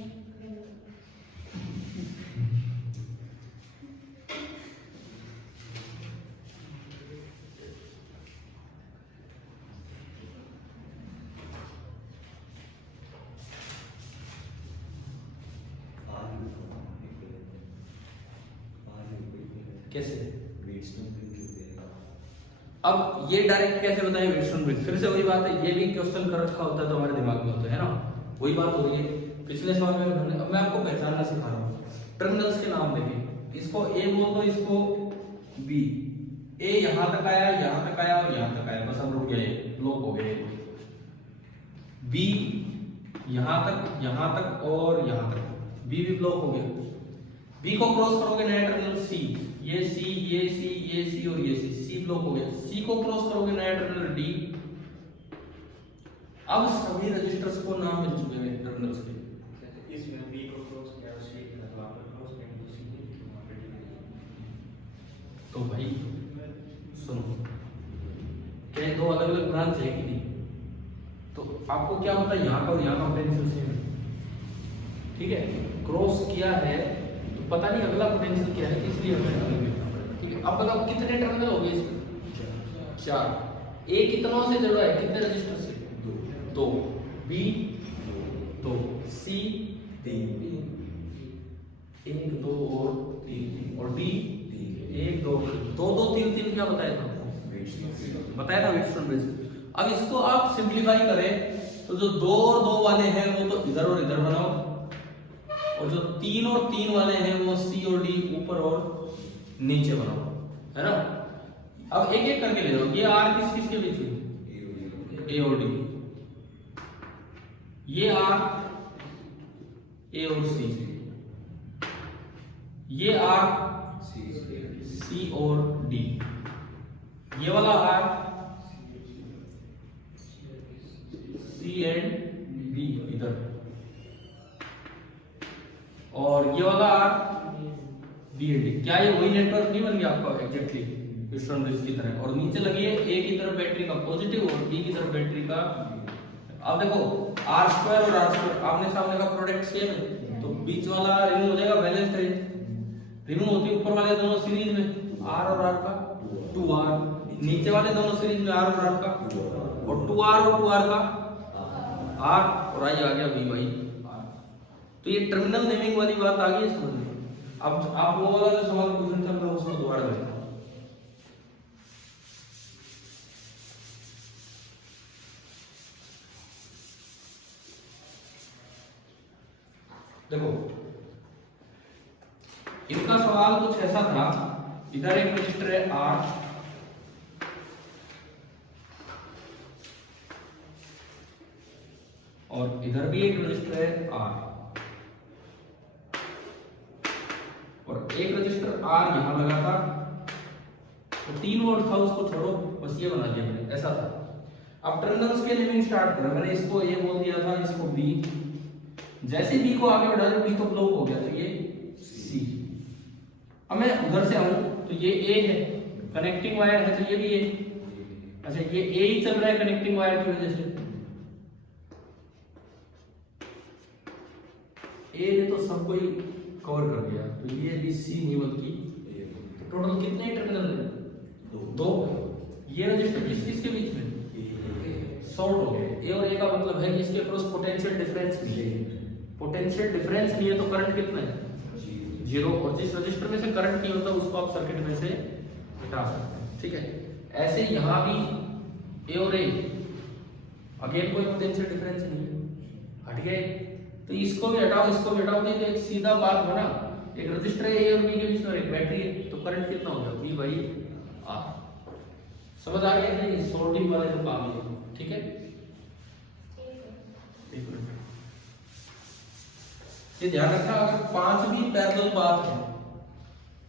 कैसे? व्हीटस्टोन ब्रिज कहते हैं। अब ये डायरेक्ट कैसे बताएं व्हीटस्टोन ब्रिज? फिर से वही बात है, ये भी क्वेश्चन कर रखा होता है तो हमारे दिमाग में होता है ना, वही बात हो रही है। पिछले सवाल में अब मैं आपको पहचानना सिखा रहा हूँ। टर्मिनल्स के नाम देखिए, इसको ए बोल दो, इसको बी। ए यहां तक आया, यहां तक आया और यहां तक आया, बस अब रुक गए, ब्लॉक हो गए। बी यहां तक और यहां तक, बी भी ब्लॉक हो गया। बी को क्रॉस करोगे नया टर्मिनल सी, ये सी, ये सी, ये सी और ये सी ब्लॉक हो गया। सी को क्रॉस करोगे नया टर्मिनल डी। अब सभी रजिस्टर्स को नाम मिल चुके हैं टर्मिनल्स के। इसमें बी को क्रॉस किया, सी को वहां पर क्रॉस किया, तो सी को वहां पर डी। तो भाई सुनो, क्या ये दो अलग अलग ब्रांच है कि नहीं? तो आपको क्या होता है, यहाँ का और यहाँ का पोटेंशियल सेम है, ठीक है। क्रॉस किया है तो पता नहीं अगला पोटेंशियल क्या है, इसलिए हमें अलग लिखना पड़ेगा, ठीक है। अब बताओ कितने टर्मिनल हो गए इसमें? 4। ए कितनों से जुड़ा है, कितने रजिस्टर से? 2। बी 2, सी 3 1 2 और 3, और डी 1 2 2 3 3 क्या बताया था? बताया था वेटस्टोन ब्रिज। अब इसको आप सिंप्लीफाई करें तो जो 2 और 2 वाले हैं वो तो इधर और इधर बनाओ, और जो 3 और 3 वाले हैं वो सी और डी ऊपर और नीचे बनाओ, है ना। अब एक एक करके ले लो, ये आर किस किस के बीच में? ए और डी। ये आर ए और सी, ये आर सी और डी, ये वाला आर सी एंड डी इधर, और ये वाला आर बी एंड डी। क्या ये वही नेटवर्क नहीं बन गया आपका एग्जैक्टली वेटस्टोन ब्रिज की तरह? और नीचे लगी है ए की तरफ बैटरी का पॉजिटिव और बी की तरफ बैटरी का। अब देखो आर स्क्वायर और आर स्क्वायर आमने सामने का प्रोडक्ट सेम है, तो बीच वाला रिमूव हो जाएगा, बैलेंस है। रिमूव होती ऊपर वाले दोनों सीरीज में आर और आर का 2r, नीचे वाले दोनों सीरीज में आर और आर का, और 2r और 2r का आर, और आई आ गया वी बाई आर। तो ये टर्मिनल नेमिंग वाली बात आ गई है समझ में। अब आप वो वाला जो सवाल पूछना था मैं उसको दोबारा करता हूं। देखो इनका सवाल कुछ ऐसा था, इधर एक रजिस्टर है R, और इधर भी एक रजिस्टर है R, और एक रजिस्टर R यहां लगा था, तो 3 वोल्ट था, उसको छोड़ो, बस ये बना दिया मैंने, ऐसा था। अब टर्मिनल्स के नेमिंग स्टार्ट करा, मैंने इसको A बोल दिया था, इसको B, जैसे B को आगे बढ़ा B तो ब्लॉक हो गया, तो ये C। अब मैं उधर से आऊं तो ये A है, कनेक्टिंग वायर है, तो ये भी A। अच्छा ये A ही चल रहा है कनेक्टिंग वायर की वजह से, A ने तो सबको ही कवर कर दिया, तो ये भी C नहीं बल्कि टोटल कितने टर्मिनल है? 2। ये रजिस्टर किस किस के बीच में? शॉर्ट हो गए। A और A का मतलब है कि इसके क्रॉस पोटेंशियल डिफरेंस नहीं है, पोटेंशियल डिफरेंस नहीं है तो करंट कितना है? 0। और जिस रजिस्टर में से करंट नहीं होता उसको आप सर्किट में से हटा सकते हैं, ठीक है। ऐसे यहां भी A और A अगेन कोई पोटेंशियल डिफरेंस नहीं है, हट गए, तो इसको भी हटाओ इसको भी हटाओ, तो एक सीधा बात बना, एक रजिस्टर है A और B के बीच में, एक बैटरी है, तो करंट कितना होगा? V by R। समझ आ गया नहीं सोल्डिंग वाले जो काम है, ठीक है। एक मिनट ये ध्यान रखना, अगर 5 भी पैरेलल पाथ है,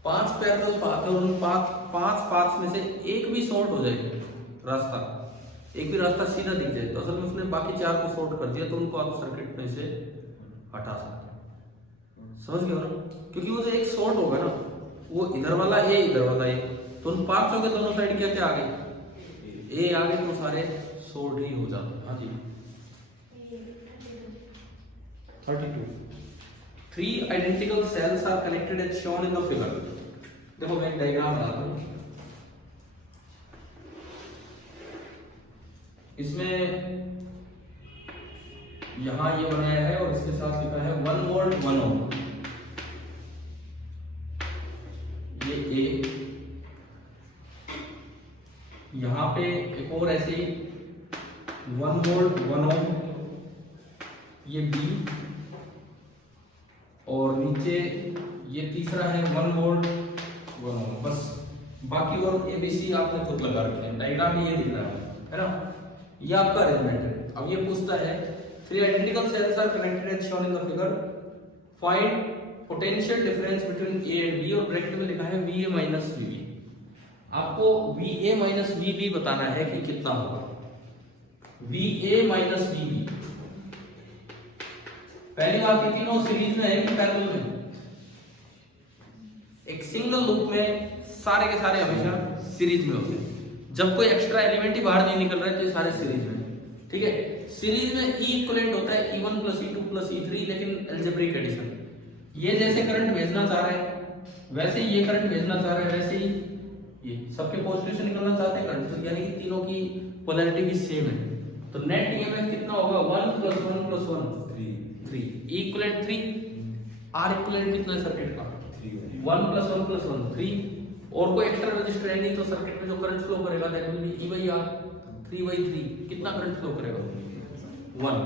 5 पैरेलल पाथ है, और उन 5 पाथ्स में से एक भी शॉर्ट हो जाए रास्ता, एक भी रास्ता सीधा दिख जाए, तो असल में उसने बाकी 4 को शॉर्ट कर दिया, तो उनको आप सर्किट में से हटा सकते हैं। समझ गए ना? क्योंकि वो जो एक शॉर्ट होगा ना, वो इधर वाला A इधर वाला A, तो उन 5 के दोनों साइड क्या क्या आ गए? A आ गए, तो सारे शॉर्ट ही हो जाते। हाँ जी 32। 3 identical cells are connected as shown in the figure। देखो मैं एक डायग्राम बनाता हूं, इसमें यहां ये बनाया है और इसके साथ लिखा है 1 वोल्ट 1 ओम, ये A, यहां पे एक और ऐसे 1 वोल्ट 1 ओम, ये B, और नीचे ये तीसरा है 1 वोल्ट 1 ओम। बस बाकी और ABC आपने खुद लगा रखे हैं, डायग्राम में ये दिख रहा है ना, ये आपका अरेंजमेंट है। अब ये पूछता है 3 identical cells are connected as shown in the figure, find potential difference between A and B, और ब्रैकेट में लिखा है VA minus VB। आपको VA minus VB बताना है कि कितना होगा। VA minus VB, पहली बात, ये तीनों सीरीज में है कि पैरेलल में? एक सिंगल लूप में सारे के सारे हमेशा सीरीज में होते हैं। जब कोई एक्स्ट्रा एलिमेंट ही बाहर नहीं निकल रहा है तो ये सारे सीरीज में, ठीक है। सीरीज में ई इक्विवेलेंट होता है E1 + E2 + E3, लेकिन अलजेब्रिक एडिशन, ये जैसे करंट भेजना चाह रहे हैं वैसे ही ये करंट भेजना चाह रहे हैं, वैसे ही ये सबके पॉजिटिव से निकलना चाहते हैं करंट, तो यानी कि तीनों की पोलैरिटी भी सेम है। तो नेट ईएमएफ कितना होगा 1 + 1 + 1 3, E इक्विवेलेंट 3, R इक्विवेलेंट कितना है सर्किट का 1 + 1 + 1 3, और कोई एक्स्ट्रा रजिस्टर है नहीं तो सर्किट में जो करंट फ्लो करेगा दैट विल बी E/R 3/3, कितना करंट फ्लो करेगा 1,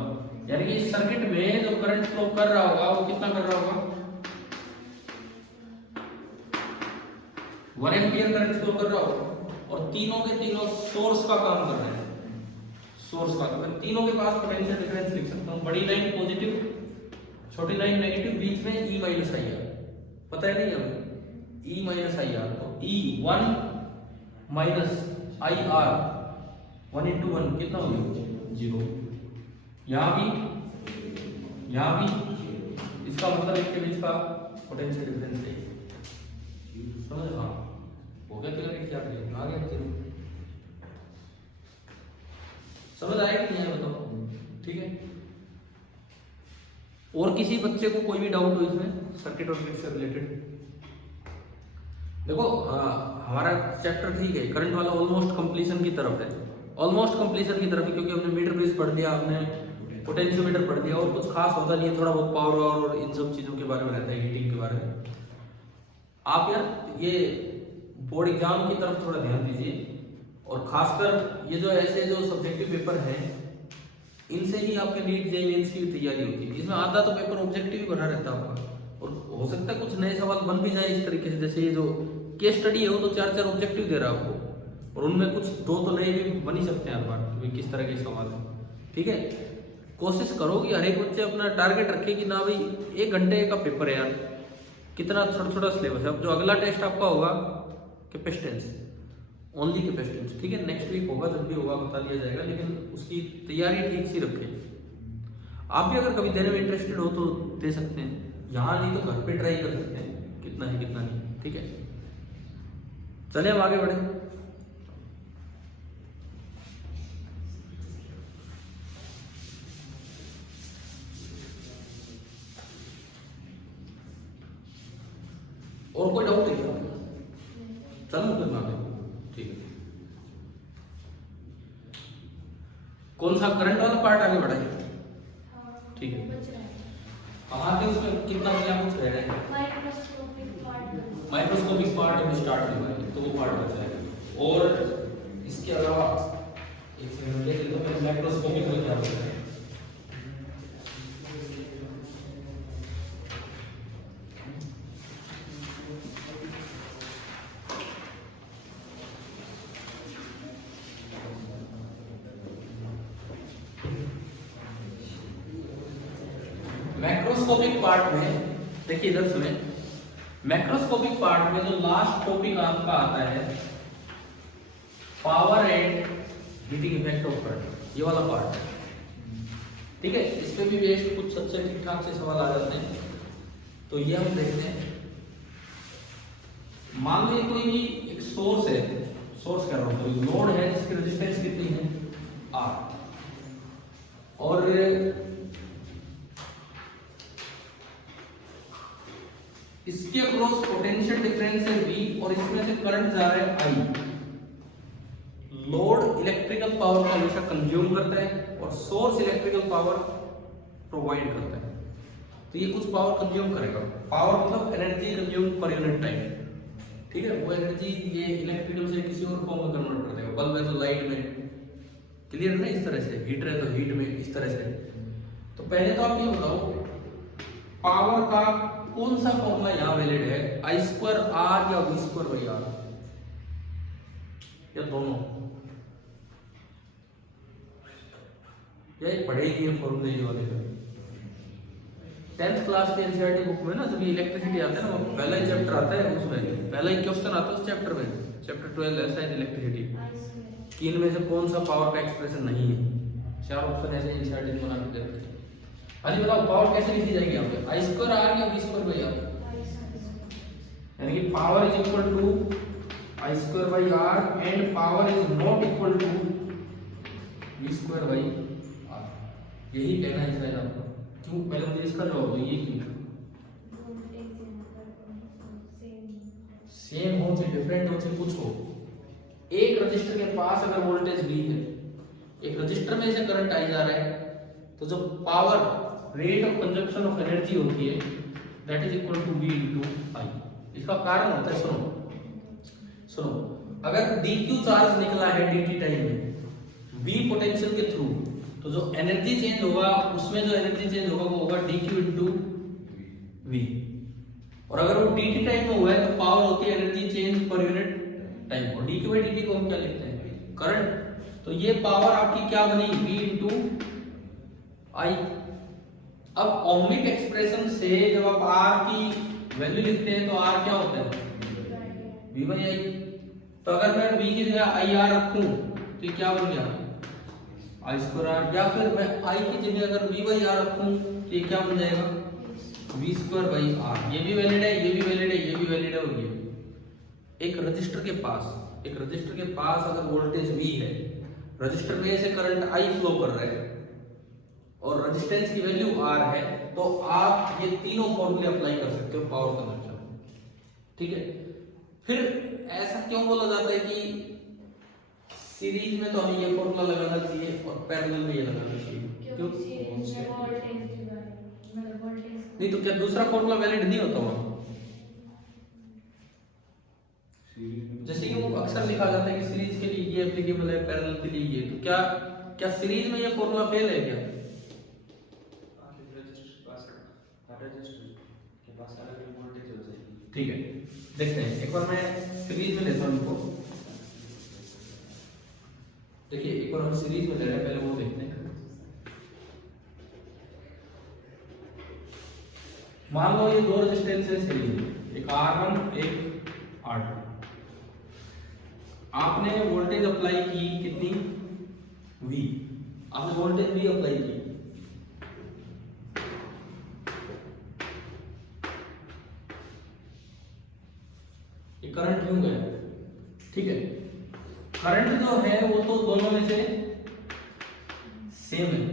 यानी कि इस सर्किट में जो करंट फ्लो कर रहा होगा वो कितना कर रहा होगा 1 एम्पियर करंट फ्लो कर रहा होगा, और तीनों के तीनों सोर्स का काम कर रहे हैं, सोर्स का। तो मैं तीनों के पास पोटेंशियल डिफरेंस लिख सकता हूं, बड़ी लाइन पॉजिटिव, छोटी लाइन नेगेटिव, बीच में E - IR, पता है नहीं हमें E - IR, तो E1 - IR 1 × 1 कितना हो गया 0, यहाँ भी इसका मतलब इनके बीच का पोटेंशियल डिफरेंस है, समझ। हाँ हो गया क्लियर, क्या करें आ गया चलो, समझ आया कि नहीं है बताओ, ठीक है। और किसी बच्चे को कोई भी डाउट हो इसमें सर्किट और से रिलेटेड? देखो हमारा चैप्टर ठीक है, करंट वाला ऑलमोस्ट कंप्लीशन की तरफ है, ऑलमोस्ट कंप्लीशन की तरफ है, क्योंकि हमने मीटर बेस पढ़ लिया, हमने पोटेंशियोमीटर पढ़ लिया, और कुछ खास होता नहीं है, थोड़ा बहुत पावर और इन सब चीजों के बारे में रहता है, हीटिंग के बारे में। आप यार ये बोर्ड एग्जाम की तरफ थोड़ा ध्यान दीजिए, और खासकर ये जो ऐसे जो सब्जेक्टिव पेपर हैं इनसे ही आपके नीट जेईई मेंस की तैयारी होती है। इसमें आधा तो पेपर ऑब्जेक्टिव ही भरा रहता है आपका, और हो सकता है कुछ नए सवाल बन भी जाए इस तरीके से, जैसे ये जो केस स्टडी है वो तो 4 ऑब्जेक्टिव दे रहा है आपको, और उनमें कुछ 2 तो नए भी बन ही सकते हैं हर बार कि किस तरह के सवाल है, ठीक है। कोशिश करो कि हर एक बच्चे अपना टारगेट रखे कि ना भाई 1 घंटे का पेपर है यार, कितना छोटा सिलेबस है। अब जो अगला टेस्ट आपका होगा कैपेसिटेंस, ओनली कैपेसिटेंस, ठीक है, नेक्स्ट वीक होगा, जब भी होगा बता दिया जाएगा, लेकिन उसकी तैयारी ठीक सी रखें। आप भी अगर कभी देने में इंटरेस्टेड हो तो दे सकते हैं, यहाँ नहीं तो घर पे ट्राई कर सकते हैं कितना है कितना नहीं, ठीक है। चलिए हम आगे बढ़े। और कोई डाउट है क्या? चलो फिर आगे, ठीक है। कौन सा करंट वाला पार्ट आगे बढ़ाइए, ठीक है। आगे उसमें कितना बचा कुछ रह रहा है, माइक्रोस्कोपिक पार्ट अभी स्टार्ट हुआ है तो वो पार्ट बचा है। और इसके अलावा एक सेकंड देख लो, मैं माइक्रोस्कोपिक में क्या बचा है। मैक्रोस्कोपिक पार्ट में देखिए इधर सुने, मैक्रोस्कोपिक पार्ट में जो लास्ट टॉपिक आपका आता है power and heating effect of current, ये वाला पार्ट है, ठीक है। इस पे भी बेस्ट कुछ अच्छे ठीक ठाक से सवाल आ जाते हैं, तो ये हम देखते हैं। मान लीजिए कोई भी एक सोर्स है, सोर्स कह रहा हूं, कोई लोड है जिसकी रेजिस्टेंस कितनी है R, और इसके अक्रॉस पोटेंशियल डिफरेंस है V, और इसमें से करंट जा रहा है I। लोड इलेक्ट्रिकल पावर को हमेशा कंज्यूम करता है और सोर्स इलेक्ट्रिकल पावर प्रोवाइड करता है, तो ये कुछ पावर कंज्यूम करेगा। पावर मतलब energy consume per unit time, ठीक है। वो एनर्जी ये इलेक्ट्रिकल से किसी और फॉर्म में कन्वर्ट कर देगा, बल्ब है तो लाइट में, क्लियर है ना, इस तरह से, हीटर है तो हीट में, इस तरह से। तो पहले तो आप ये बताओ पावर का कौन सा फॉर्मूला यहाँ वैलिड है, I² R या V²/R, या दोनों, या ये पढ़ेगी फॉर्मूले ये वाले। 10th क्लास के एनसीईआरटी बुक में ना जब ये इलेक्ट्रिसिटी आता है ना, वो पहला ही चैप्टर आता है, उसमें पहला ही क्वेश्चन आता है उस चैप्टर में, चैप्टर 12 है शायद इलेक्ट्रिसिटी, कि इनमें से कौन सा पावर का एक्सप्रेशन नहीं है। 4 ऑप्शन ऐसे एनसीईआरटी ने बना के रखे हैं। अरे बताओ पावर कैसे लिखी जाएगी यहाँ पे, I² R या V²/R, यानी कि power is equal to I square by R and power is not equal to V square by R. यही कहना है शायद आपको। क्यों? पहले मुझे इसका जवाब दो, ये क्यों? सेम हो चाहे डिफरेंट हो चाहे कुछ हो, एक रजिस्टर के पास अगर वोल्टेज V है, एक रजिस्टर में से करंट आई जा रहा है, तो जो power rate of consumption of energy होती है that is equal to V into I। इसका कारण होता है, सुनो, अगर dq चार्ज निकला है dt टाइम में V पोटेंशियल के थ्रू, तो जो एनर्जी चेंज होगा उसमें जो एनर्जी चेंज होगा वो होगा dq इनटू V। और अगर वो dt टाइम में हुआ है तो पावर होती है energy change per unit time. और dq बाई dt को हम क्या लिखते हैं? करंट। तो ये पावर आपकी क्या बनी? v into I। अब ओमिक एक्सप्रेशन से जब आप r की वैल्यू लिखते हैं तो r क्या होता है? v by I। तो अगर मैं v की जगह IR रखूं तो ये क्या बन गया? I square r। या फिर मैं I की जगह अगर v बाई r रखूं तो ये क्या बन जाएगा? v square by r। ये भी वैलिड है, ये भी वैलिड है, ये भी वैलिड है, और ये एक रजिस्टर के पास अगर वोल्टेज V है, रजिस्टर में से करंट I फ्लो कर रहा है और रेजिस्टेंस की वैल्यू R है, तो आप ये तीनों फॉर्मूले अप्लाई कर सकते हो पावर कंजप्शन। ठीक है, फिर ऐसा क्यों बोला जाता है कि सीरीज में तो हमें ये फॉर्मूला लगाना चाहिए और पैरेलल में ये लगाना चाहिए? क्यों? नहीं तो क्या दूसरा फॉर्मूला वैलिड नहीं होता वहां? जैसे कि वो अक्सर लिखा जाता है कि सीरीज के लिए ये एप्लीकेबल है, पैरेलल के लिए ये, तो क्या सीरीज में ये फॉर्मूला फेल है क्या? ठीक है, देखते हैं एक बार। मैं सीरीज में लेता हूं इनको। देखिए एक बार हम सीरीज में ले रहे हैं, पहले वो देखते हैं। मान लो ये दो रेजिस्टेंस है सीरीज में, एक R1 एक R2। आपने वोल्टेज अप्लाई की कितनी? V। आपने वोल्टेज V अप्लाई की, ये करंट क्यों गया? ठीक है, करंट जो है वो तो दोनों में से सेम है,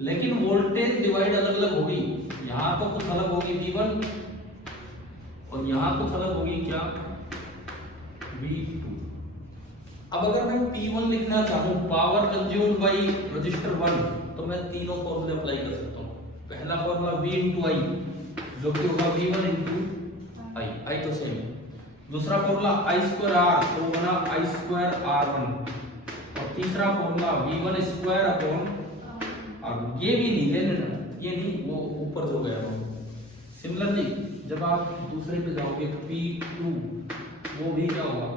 लेकिन वोल्टेज डिवाइड अलग अलग होगी। यहां तो कुछ अलग होगी V1 और यहां कुछ अलग होगी क्या? V2। अब अगर मैं P1 लिखना चाहूं, पावर कंज्यूम्ड बाय रजिस्टर 1, तो मैं तीनों फॉर्मूले अप्लाई कर सकता हूं। पहला फॉर्मूला V इनटू I जो कि होगा V1 इनटू I तो सेम है। दूसरा फॉर्मूला I स्क्वायर R तो बना I स्क्वायर R1। और तीसरा formula V1 square upon R2। ये भी नहीं ले लेना, ये नहीं, वो ऊपर जो गया वो। सिमिलरली जब आप दूसरे पे जाओगे तो P2 वो भी क्या होगा?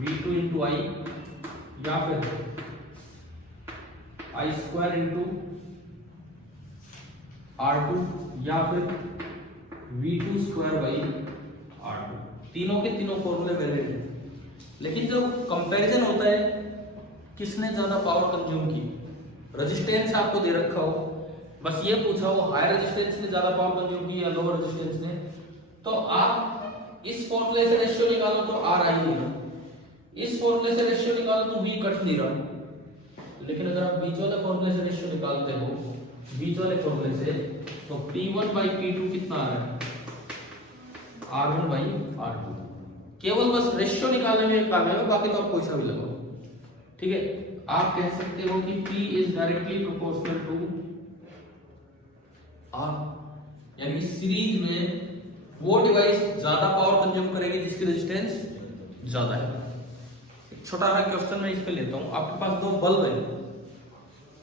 V2 इनटू I, या फिर I स्क्वायर इनटू R2, या फिर V2 स्क्वायर बाई R2। तीनों के तीनों फॉर्मूले वैलिड हैं, लेकिन जो कंपैरिजन होता है किसने ज्यादा पावर कंज्यूम की, रेजिस्टेंस आपको दे रखा हो, बस ये पूछा हो हाई रेजिस्टेंस ने ज्यादा पावर कंज्यूम की या लो रेजिस्टेंस ने, तो आप इस फॉर्मूले से रेशियो निकालो तो R आ ही नहीं, इस फॉर्मूले से रेशियो निकालो तो V कट नहीं रहा। लेकिन अगर आप बीच वाले फॉर्मूले से रेशियो निकालते हो, बीच वाले फॉर्मूले से, तो P1 बाई P2 कितना आ रहा है? R1 by R2। केवल बस रेशियो निकालने में काम है, बाकी तो आप कोई सा भी लगाओ। ठीक है, आप कह सकते हो कि P is directly proportional to R, यानी सीरीज में वो डिवाइस ज्यादा पावर कंज्यूम करेगी जिसकी रेजिस्टेंस ज्यादा है। छोटा सा क्वेश्चन मैं इस पे लेता हूं। आपके पास दो बल्ब है,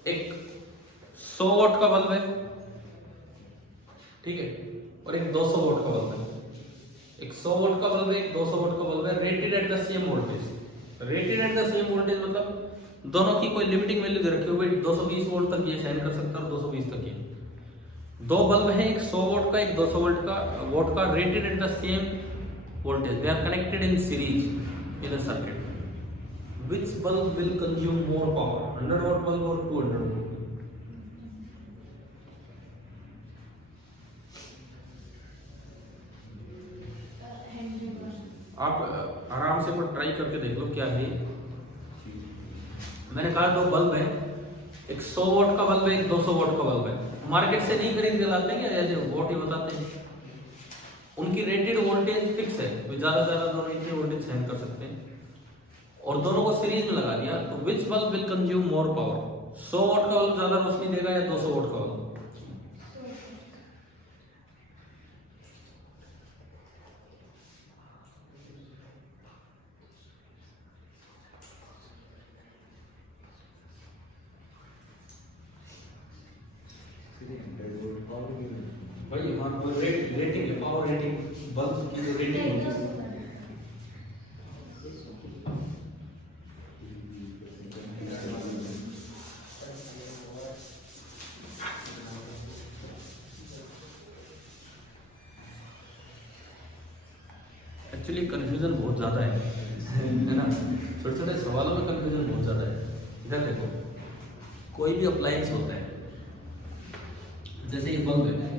एक 100 वॉट का बल्ब है, ठीक है, और एक 200 वोल्ट का बल्ब है। एक 100 वोल्ट का बल्ब है, एक 200 वोल्ट का बल्ब है, rated at the same voltage. Rated at the same voltage मतलब दोनों की कोई लिमिटिंग वैल्यू दे रखी हो, भाई 220 वोल्ट तक ये शाइन कर सकता है और 220 तक ये। दो बल्ब है, एक 100 वोल्ट का, एक 200 वोल्ट का, rated at the same voltage, they are connected in series in a circuit. Which bulb will consume more power, 100 watt bulb or 200 watt? आप आराम से एक बार ट्राई करके देख लो क्या है। मैंने कहा दो बल्ब है, एक 100 वोल्ट का बल्ब है, एक 200 वोल्ट का बल्ब है। मार्केट से नहीं खरीद के लाते हैं, ऐसे वोल्ट ही बताते हैं। उनकी रेटेड वोल्टेज फिक्स है, वे ज्यादा से ज्यादा दोनों इतनी वोल्टेज सहन कर सकते हैं, और दोनों को सीरीज में लगा दिया तो which bulb will consume more power? 100 volt का बल्ब ज्यादा रोशनी देगा या 200 वोल्ट का बल्ब? भाई हमारे को रेटिंग है, पावर रेटिंग, बल्ब की जो रेटिंग नहीं, होती है। एक्चुअली कंफ्यूजन बहुत ज़्यादा है ना, छोटे छोटे सवालों में कंफ्यूजन बहुत ज़्यादा है। इधर देखो, कोई भी अप्लायंस होता है, जैसे ये बल्ब है,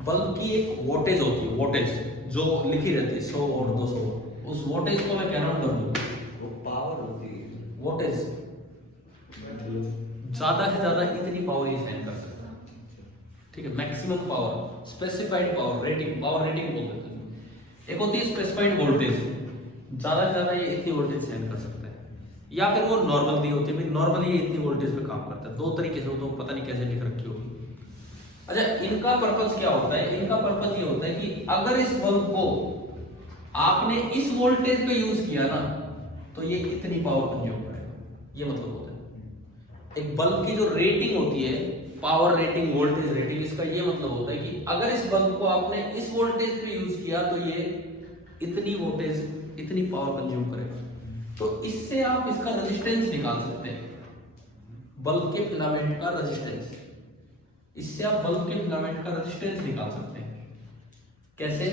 बल्ब की एक वोल्टेज होती है, वोल्टेज जो लिखी रहती है 100 और 200, उस वोल्टेज को मैं कह रहा हूँ W। वो पावर होती है। वोल्टेज ज़्यादा से ज़्यादा इतनी पावर ये सहन कर सकता है, ठीक है, maximum power, specified power rating, power rating बोल देते हैं। एक होती है स्पेसिफाइड वोल्टेज, ज़्यादा से ज़्यादा ये इतनी वोल्टेज सहन कर सकता है, या फिर वो नॉर्मल दी होती है, भाई नॉर्मली ये इतनी वोल्टेज पे काम करता है। दो तरीके से हो, तो पता नहीं कैसे लिख रखी होगी। अच्छा, इनका पर्पस क्या होता है? इनका पर्पस ये होता है कि अगर इस बल्ब को आपने इस वोल्टेज पे यूज किया ना, तो ये इतनी पावर कंज्यूम करेगा, ये मतलब होता है। एक बल्ब की जो रेटिंग होती है, पावर रेटिंग, वोल्टेज रेटिंग, इसका ये मतलब होता है कि अगर इस बल्ब को आपने इस वोल्टेज पे यूज किया तो ये इतनी वोल्टेज, इतनी पावर कंज्यूम करेगा। तो इससे आप इसका रेजिस्टेंस निकाल सकते हैं, बल्ब के फिलामेंट का रेजिस्टेंस। इससे आप बल्ब के फिलामेंट का रेजिस्टेंस निकाल सकते हैं। कैसे?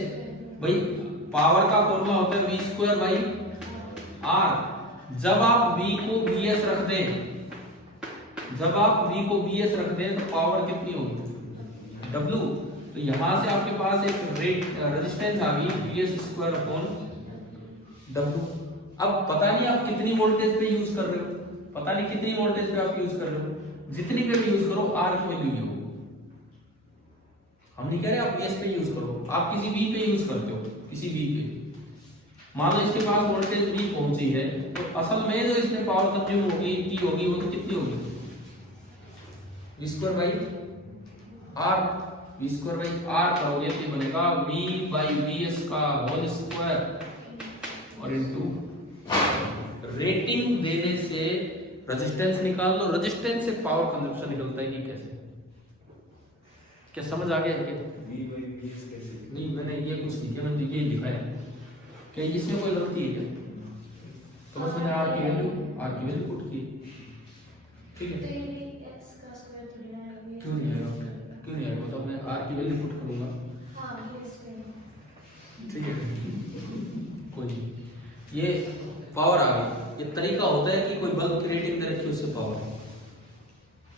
भाई पावर का फॉर्मूला होता है V²/R। जब आप V को Vs रख दें, जब आप V को Vs रख दें तो पावर कितनी होगी? W। तो यहां से आपके पास एक रेजिस्टेंस आ गई Vs²/W। अब पता नहीं आप कितनी वोल्टेज पे यूज कर रहे हो, पता नहीं कितनी वोल्टेज पे आप यूज कर रहे हो, जितनी पे भी यूज करो R की वैल्यू ये हो। हम नहीं कह रहे आप Vs पे यूज करो, आप किसी V पे यूज करते हो, किसी V पे। मान लो इसके पास वोल्टेज V पहुंची है, तो असल में जो इसमें पावर कंज्यूम होगी, T होगी, वो तो कितनी होगी? V²/R। V²/R करोगे तो बनेगा V/Vs का होल स्क्वायर और इनटू रेटिंग देने से रेजिस्टेंस निकाल लो। रेजिस्टेंस से पावर कंजप्शन निकलता है कि कैसे? क्या समझ आ गया है? नहीं, मैंने ये कुछ नहीं किया, मैंने ये लिखा है। क्या इसमें कोई गलती है क्या? तो बस मैंने आर की वैल्यू पुट की, ठीक है। क्यों नहीं आएगा? क्यों नहीं आएगा? तो मैं आर की वैल्यू पुट करूंगा, ठीक है, कोई नहीं। ये पावर आ गई। ये तरीका होता है कि कोई बल्ब की रेटिंग दे रखी, उससे पावर।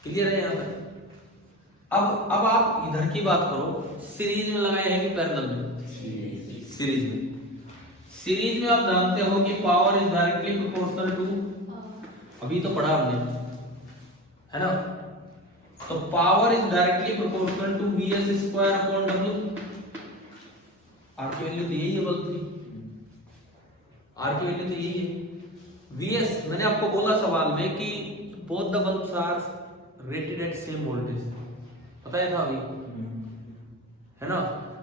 क्लियर है यहाँ पर? अब आप इधर की बात करो, सीरीज में लगाए हैं कि पैरेलल में? सीरीज में। सीरीज में आप जानते हो कि power is directly proportional to, अभी तो पढ़ा हमने, है ना? तो power is directly proportional to Vs²/W। R की वैल्यू तो यही है बल्ब की, आर की वैल्यू तो यही है। Vs, मैंने आपको बोला सवाल में कि both the bulbs are rated at same voltage, बताया था अभी, है ना?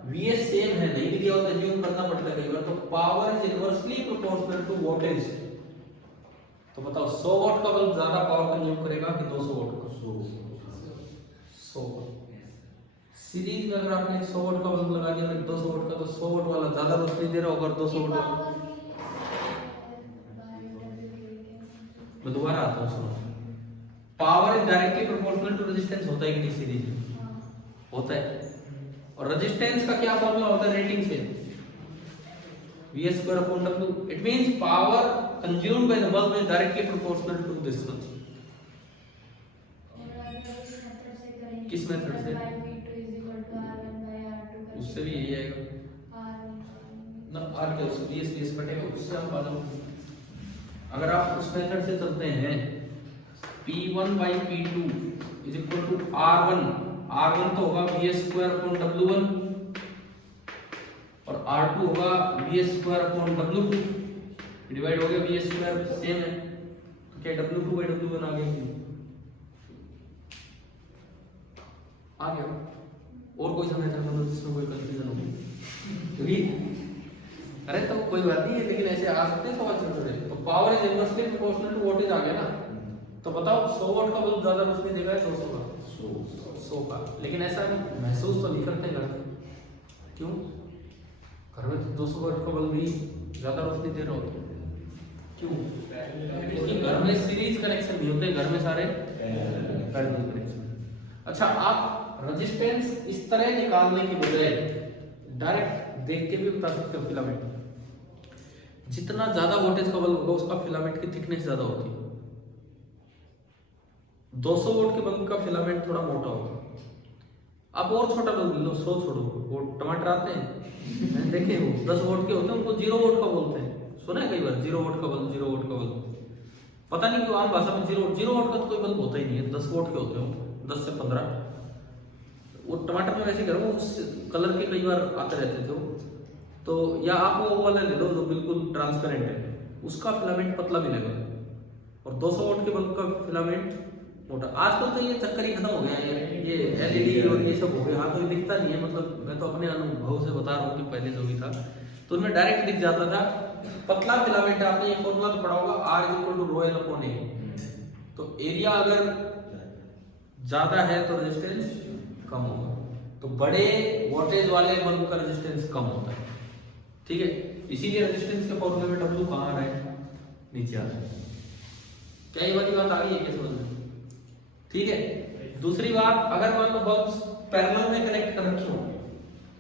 Vs सेम है, नहीं भी दिया होता, ज्यूम करना पड़ता है कई बार। तो power is inversely proportional to voltage. तो बताओ 100 वोल्ट का बल्ब ज्यादा पावर कंज्यूम करेगा कि 200 वोल्ट का? 100। सीरीज में अगर आपने 100 वोल्ट का बल्ब लगा दिया, 200 वोल्ट का, तो 100 वोल्ट वाला ज्यादा रोशनी दे रहा होगा, 200 वोल्ट वाला। मैं दोबारा आता हूँ, सुनो। Power is directly proportional to resistance, होता है कि नहीं सीरीज में? होता है। और रेजिस्टेंस का क्या फॉर्मूला होता है रेटिंग से? Vs²/W। It means power consumed by the bulb is directly proportional to this much. किस मेथड से? उससे भी यही आएगा। ना आर क्या उसको ds कटेगा, उससे हम पालन, अगर आप उस मेथड से चलते हैं P1 by P2 is equal to R1 तो होगा V स्क्वायर अपॉन W1 और R2 होगा V square upon W2, divide हो गया V स्क्वायर सेम है तो क्या W2 by W1 आ गया, आ गया। और कोई समय था मतलब जिसमें कोई कंफ्यूजन हो क्योंकि अरे तो कोई बात नहीं है, लेकिन ऐसे आ सकते हैं सवाल चल रहे। तो power is inversely proportional to voltage आ गया ना, तो बताओ 100 वोल्ट का बल्ब ज्यादा रोशनी देगा या 200 का? 100 का। लेकिन ऐसा महसूस तो नहीं करते घर में, क्यों? घर में तो 200 वोल्ट का बल्ब भी ज्यादा रोशनी दे रहा होता है, क्यों? क्योंकि घर में सीरीज कनेक्शन नहीं होते, घर में सारे पैरेलल कनेक्शन। अच्छा, आप रेजिस्टेंस इस तरह निकालने की बजाय डायरेक्ट देख के भी बता सकते हो फिलामेंट, जितना ज्यादा वोल्टेज का बल्ब होगा उसका फिलामेंट की थिकनेस ज्यादा होती है। 200 वोल्ट के बल्ब का फिलामेंट थोड़ा मोटा होगा। आप और छोटा बल्ब लो, 100 छोड़ो, वो टमाटर आते हैं मैंने देखे, वो 10 वोल्ट के होते हैं, उनको 0 वोल्ट का बोलते हैं, सुना है कई बार 0 वोल्ट का बल्ब, 0 वोल्ट का बल्ब, पता नहीं क्यों आम भाषा में 0 वोल्ट का तो कोई बल्ब होता ही नहीं है, 10 वोल्ट के होते हो, 10 से 15। वो टमाटर में वैसे करो, उस कलर के कई बार आते रहते थे, तो या आप वो वाला ले लो जो बिल्कुल ट्रांसपेरेंट है, उसका फिलामेंट पतला मिलेगा, और 200 वोल्ट के बल्ब का फिलामेंट मोटा। आजकल तो ये चक्कर ही खत्म हो गया है, ये एलईडी और ये सब हो गया, हाँ कोई दिखता नहीं है, मतलब मैं तो अपने अनुभव से बता रहा हूँ कि पहले जो भी था तो उनमें डायरेक्ट दिख जाता था पतला फिलामेंट। आपने ये फॉर्मूला तो पढ़ा होगा, R equal to ρl upon A। तो एरिया अगर ज्यादा है तो रेजिस्टेंस कम होगा, तो बड़े वोल्टेज वाले बल्ब का रेजिस्टेंस कम होता है, ठीक है। इसीलिए रेजिस्टेंस के फॉर्मूले में W कहाँ आ रहा है, नीचे आ रहा है। क्या ये वाली बात आ गई है क्या समझ में? ठीक है। दूसरी बात, अगर मान लो बल्ब पैरेलल में कनेक्ट कर रखे हो,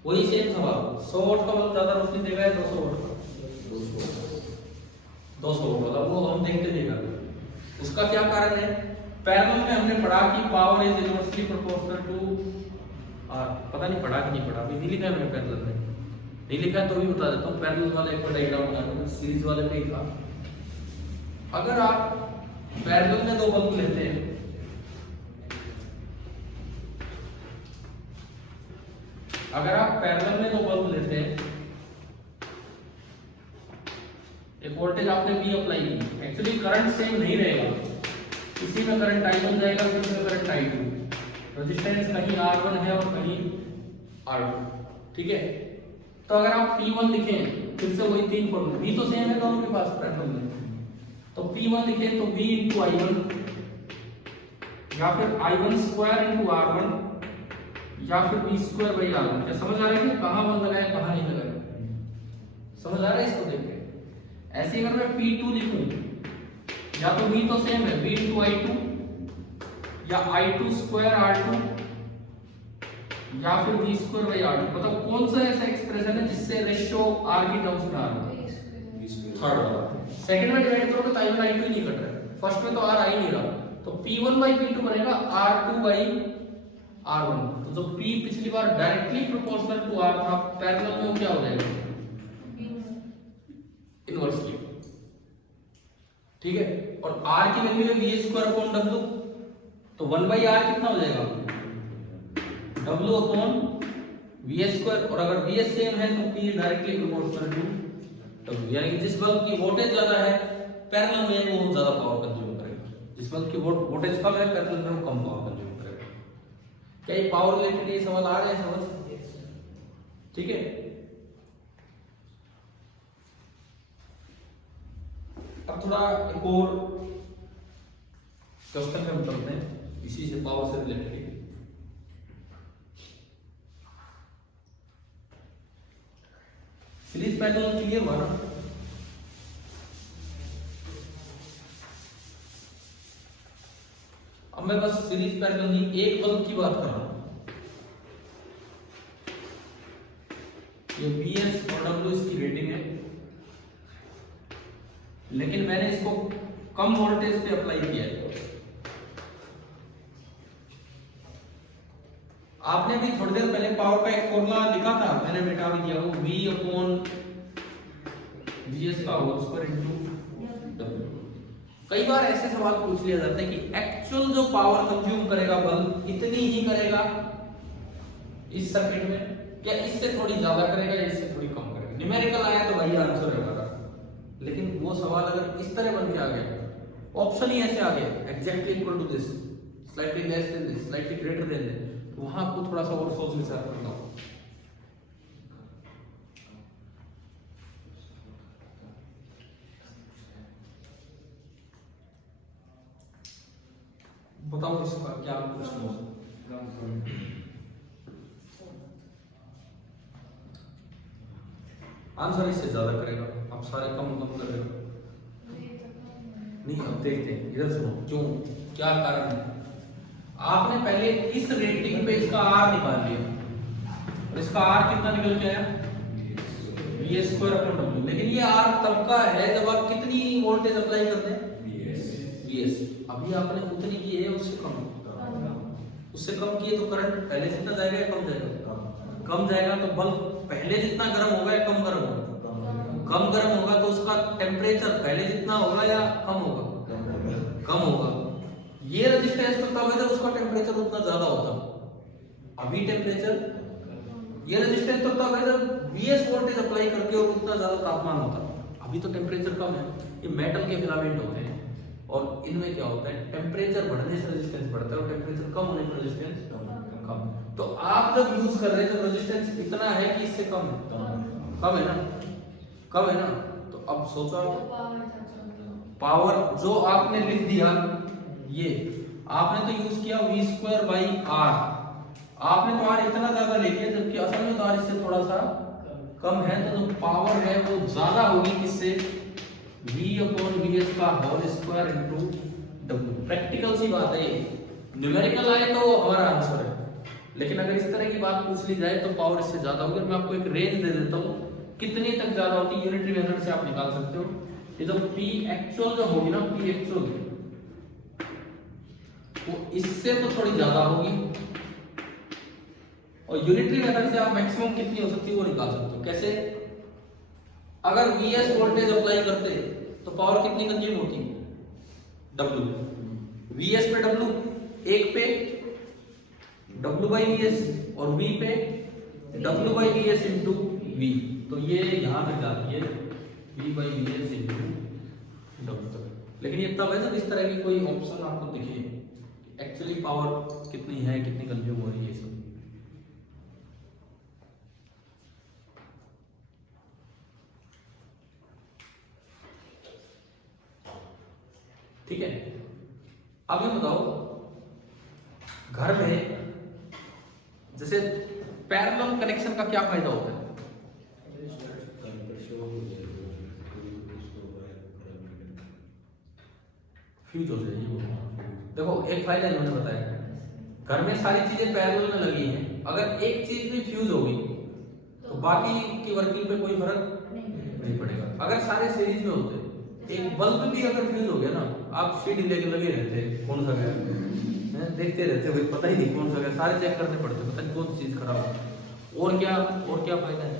वही सेम सवाल, 100 वोल्ट का बल्ब ज्यादा रोशनी देगा या 200 वोल्ट का? 200 वोल्ट का, वो हम देखते देगा। उसका क्या कारण है? पैरेलल में हमने पढ़ा कि power is inversely proportional to R. पता नहीं पढ़ा कि नहीं पढ़ा, अभी नहीं लिखा है मैंने पैरेलल में, नहीं लिखा है तो भी बता देता हूँ। पैरेलल वाला एक डायग्राम बना दूंगा, सीरीज वाले पे ही था। अगर आप पैरेलल में दो बल्ब लेते हैं, अगर आप पैरेलल में दो बल्ब लेते हैं, एक वोल्टेज आपने V अप्लाई की, एक्चुअली करंट सेम नहीं रहेगा, किसी में करंट I1 जाएगा, किसी में करंट I2, रेजिस्टेंस कहीं R1 है और कहीं R2, ठीक है। तो अगर आप P1 लिखें, फिर से वही तीन फॉर्मूले, V तो सेम है दोनों के पास पैरेलल में, तो P1 लिखें तो V इंटू I1 या फिर I1 स्क्वायर इंटू R1 या फिर V स्क्वायर बाई R1। क्या समझ आ रहा है कि कहाँ बल लगाए कहाँ नहीं लगाए? समझ आ रहा है इसको देख के? ऐसे अगर मैं P2 लिखूं, या तो V तो सेम है, V इंटू I2 या I2 स्क्वायर R2 या फिर V स्क्वायर बाई R2। बताओ कौन सा ऐसा एक्सप्रेशन है जिससे रेशियो R की टर्म्स में आ रहा है? थर्ड। सेकंड में डिवाइड करोगे तो I1 I2 ही नहीं कट रहा है, फर्स्ट में तो R आ ही नहीं रहा, तो P1 बाई P2 बनेगा R2 बाई R1। तो जो P पिछली बार डायरेक्टली प्रोपोर्शनल टू R था, पैरेलल में वो क्या हो जाएगा? इनवर्सली, ठीक है। और R की वैल्यू है V स्क्वायर अपॉन W, तो 1 बाई R कितना हो जाएगा? W अपॉन V स्क्वायर, और अगर V सेम है तो P directly proportional to W, यानी कि जिस बल्ब की वोल्टेज ज्यादा है पैरेलल में वो ज्यादा पावर कंज्यूम करेगा, जिस बल्ब की वोल्टेज कम है पैरेलल में वो कम पावर कंज्यूम करेगा। क्या ये पावर रिलेटेड ये सवाल आ रहे हैं समझ? ठीक है। अब थोड़ा एक और क्वेश्चन में चलते हैं, इसी से पावर से रिलेटेड। सीरीज पैरेलल क्लियर हुआ ना? अब मैं बस सीरीज पैरेलल नहीं, एक बल्ब की बात कर रहा हूं। ये BS और W इसकी रेटिंग है, लेकिन मैंने इसको कम वोल्टेज पे अप्लाई किया है। आपने भी थोड़ी देर पहले पावर का एक फॉर्मूला लिखा था, मैंने मिटा भी दिया, वो V अपॉन VS का होल स्क्वायर इनटू W। कई बार ऐसे सवाल पूछ लिया जाता है कि एक्चुअल जो पावर कंज्यूम करेगा बल्ब इतनी ही करेगा इस सर्किट में, या इससे थोड़ी ज्यादा करेगा या इससे थोड़ी कम करेगा। न्यूमेरिकल आया तो वही आंसर है हमारा, लेकिन वो सवाल अगर इस तरह बन के आ गया, ऑप्शन ही ऐसे आ गया exactly equal to this, slightly less than this, slightly greater than this, तो वहां आपको थोड़ा सा और सोच विचार करना होगा। बताओ इसका क्या प्रश्न हो सकता है? आंसर इससे ज्यादा करेगा, आप सारे कम कम करेगा। नहीं, अब देखते हैं, इधर सुनो, क्यों, क्या कारण है। आपने पहले इस रेटिंग पे इसका आर निकाल लिया और इसका आर कितना निकल के आया VS स्क्वायर अपॉन W, लेकिन ये आर तब का है जब आप कितनी वोल्टेज अप्लाई करते हैं VS। अभी आपने उतनी की है, उससे कम किए तो करंट पहले जितना जाएगा या कम जाएगा? कम जाएगा। तो बल्ब पहले जितना गर्म होगा या कम गर्म होगा? कम गर्म होगा, तो उसका टेम्परेचर पहले जितना होगा या कम होगा? कम होगा। ये रेजिस्टेंस तो तब है जब उसका टेम्परेचर उतना ज्यादा होता। अभी टेम्परेचर, ये रेजिस्टेंस तो तब है जब VS वोल्टेज अप्लाई करके और उतना ज्यादा तापमान होता। अभी तो टेम्परेचर कम है। ये मेटल के फिलामेंट होते हैं और इनमें क्या होता है, टेम्परेचर बढ़ने से रेजिस्टेंस बढ़ता है और टेम्परेचर कम होने पर रेजिस्टेंस कम। तो आप जब यूज कर रहे हैं, जब रेजिस्टेंस इतना है कि इससे कम है, कम है ना, कम है ना, तो अब सोचो पावर जो आपने लिख दिया, ये आपने तो यूज किया V स्क्वायर बाई R। आपने तो R इतना ज्यादा ले लिया, जबकि असल में तो R इससे थोड़ा सा कम है, तो जो पावर है वो ज्यादा होगी किससे? V अपॉन VS का whole square into W। Practical सी बात है, न्यूमेरिकल आए तो हमारा आंसर है, लेकिन अगर इस तरह की बात पूछ ली जाए तो पावर इससे ज्यादा होगी। मैं आपको एक रेंज दे देता हूँ कितनी तक ज्यादा होती है, यूनिटरी मेथड से आप निकाल सकते हो। ये जो P एक्चुअल जो होगी ना, P एक्चुअल वो इससे तो थोड़ी ज्यादा होगी, और यूनिटरी मेथड से आप मैक्सिमम कितनी हो सकती है वो निकाल सकते हो। कैसे? अगर VS वोल्टेज अप्लाई करते तो पावर कितनी कंज्यूम होती? W। VS पे W, एक पे W बाई VS और V पे W by VS into V, तो ये यहां पे जाती है V by VS into W तक। लेकिन ये तब है जब इस तरह की कोई ऑप्शन आपको दिखे एक्चुअली पावर कितनी है, कितनी कंज्यूम हो रही है, सब। ठीक है, अब ये बताओ, घर में जैसे पैरेलल कनेक्शन का क्या फायदा होता है? फ्यूज हो जाएगी। देखो, एक फायदा इन्होंने बताया, घर में सारी चीजें पैरेलल में लगी हैं, अगर एक चीज भी फ्यूज हो गई तो बाकी की वर्किंग पे कोई फर्क नहीं पड़ेगा। अगर सारे सीरीज में होते, एक बल्ब भी अगर फ्यूज हो गया ना, आप सीढ़ी लेके लगे रहते, कौन सा गया, देखते रहते भाई, पता ही नहीं कौन सा गया, सारे चेक करने पड़ते, पता नहीं कौन सी चीज खराब हो। और क्या फायदा है?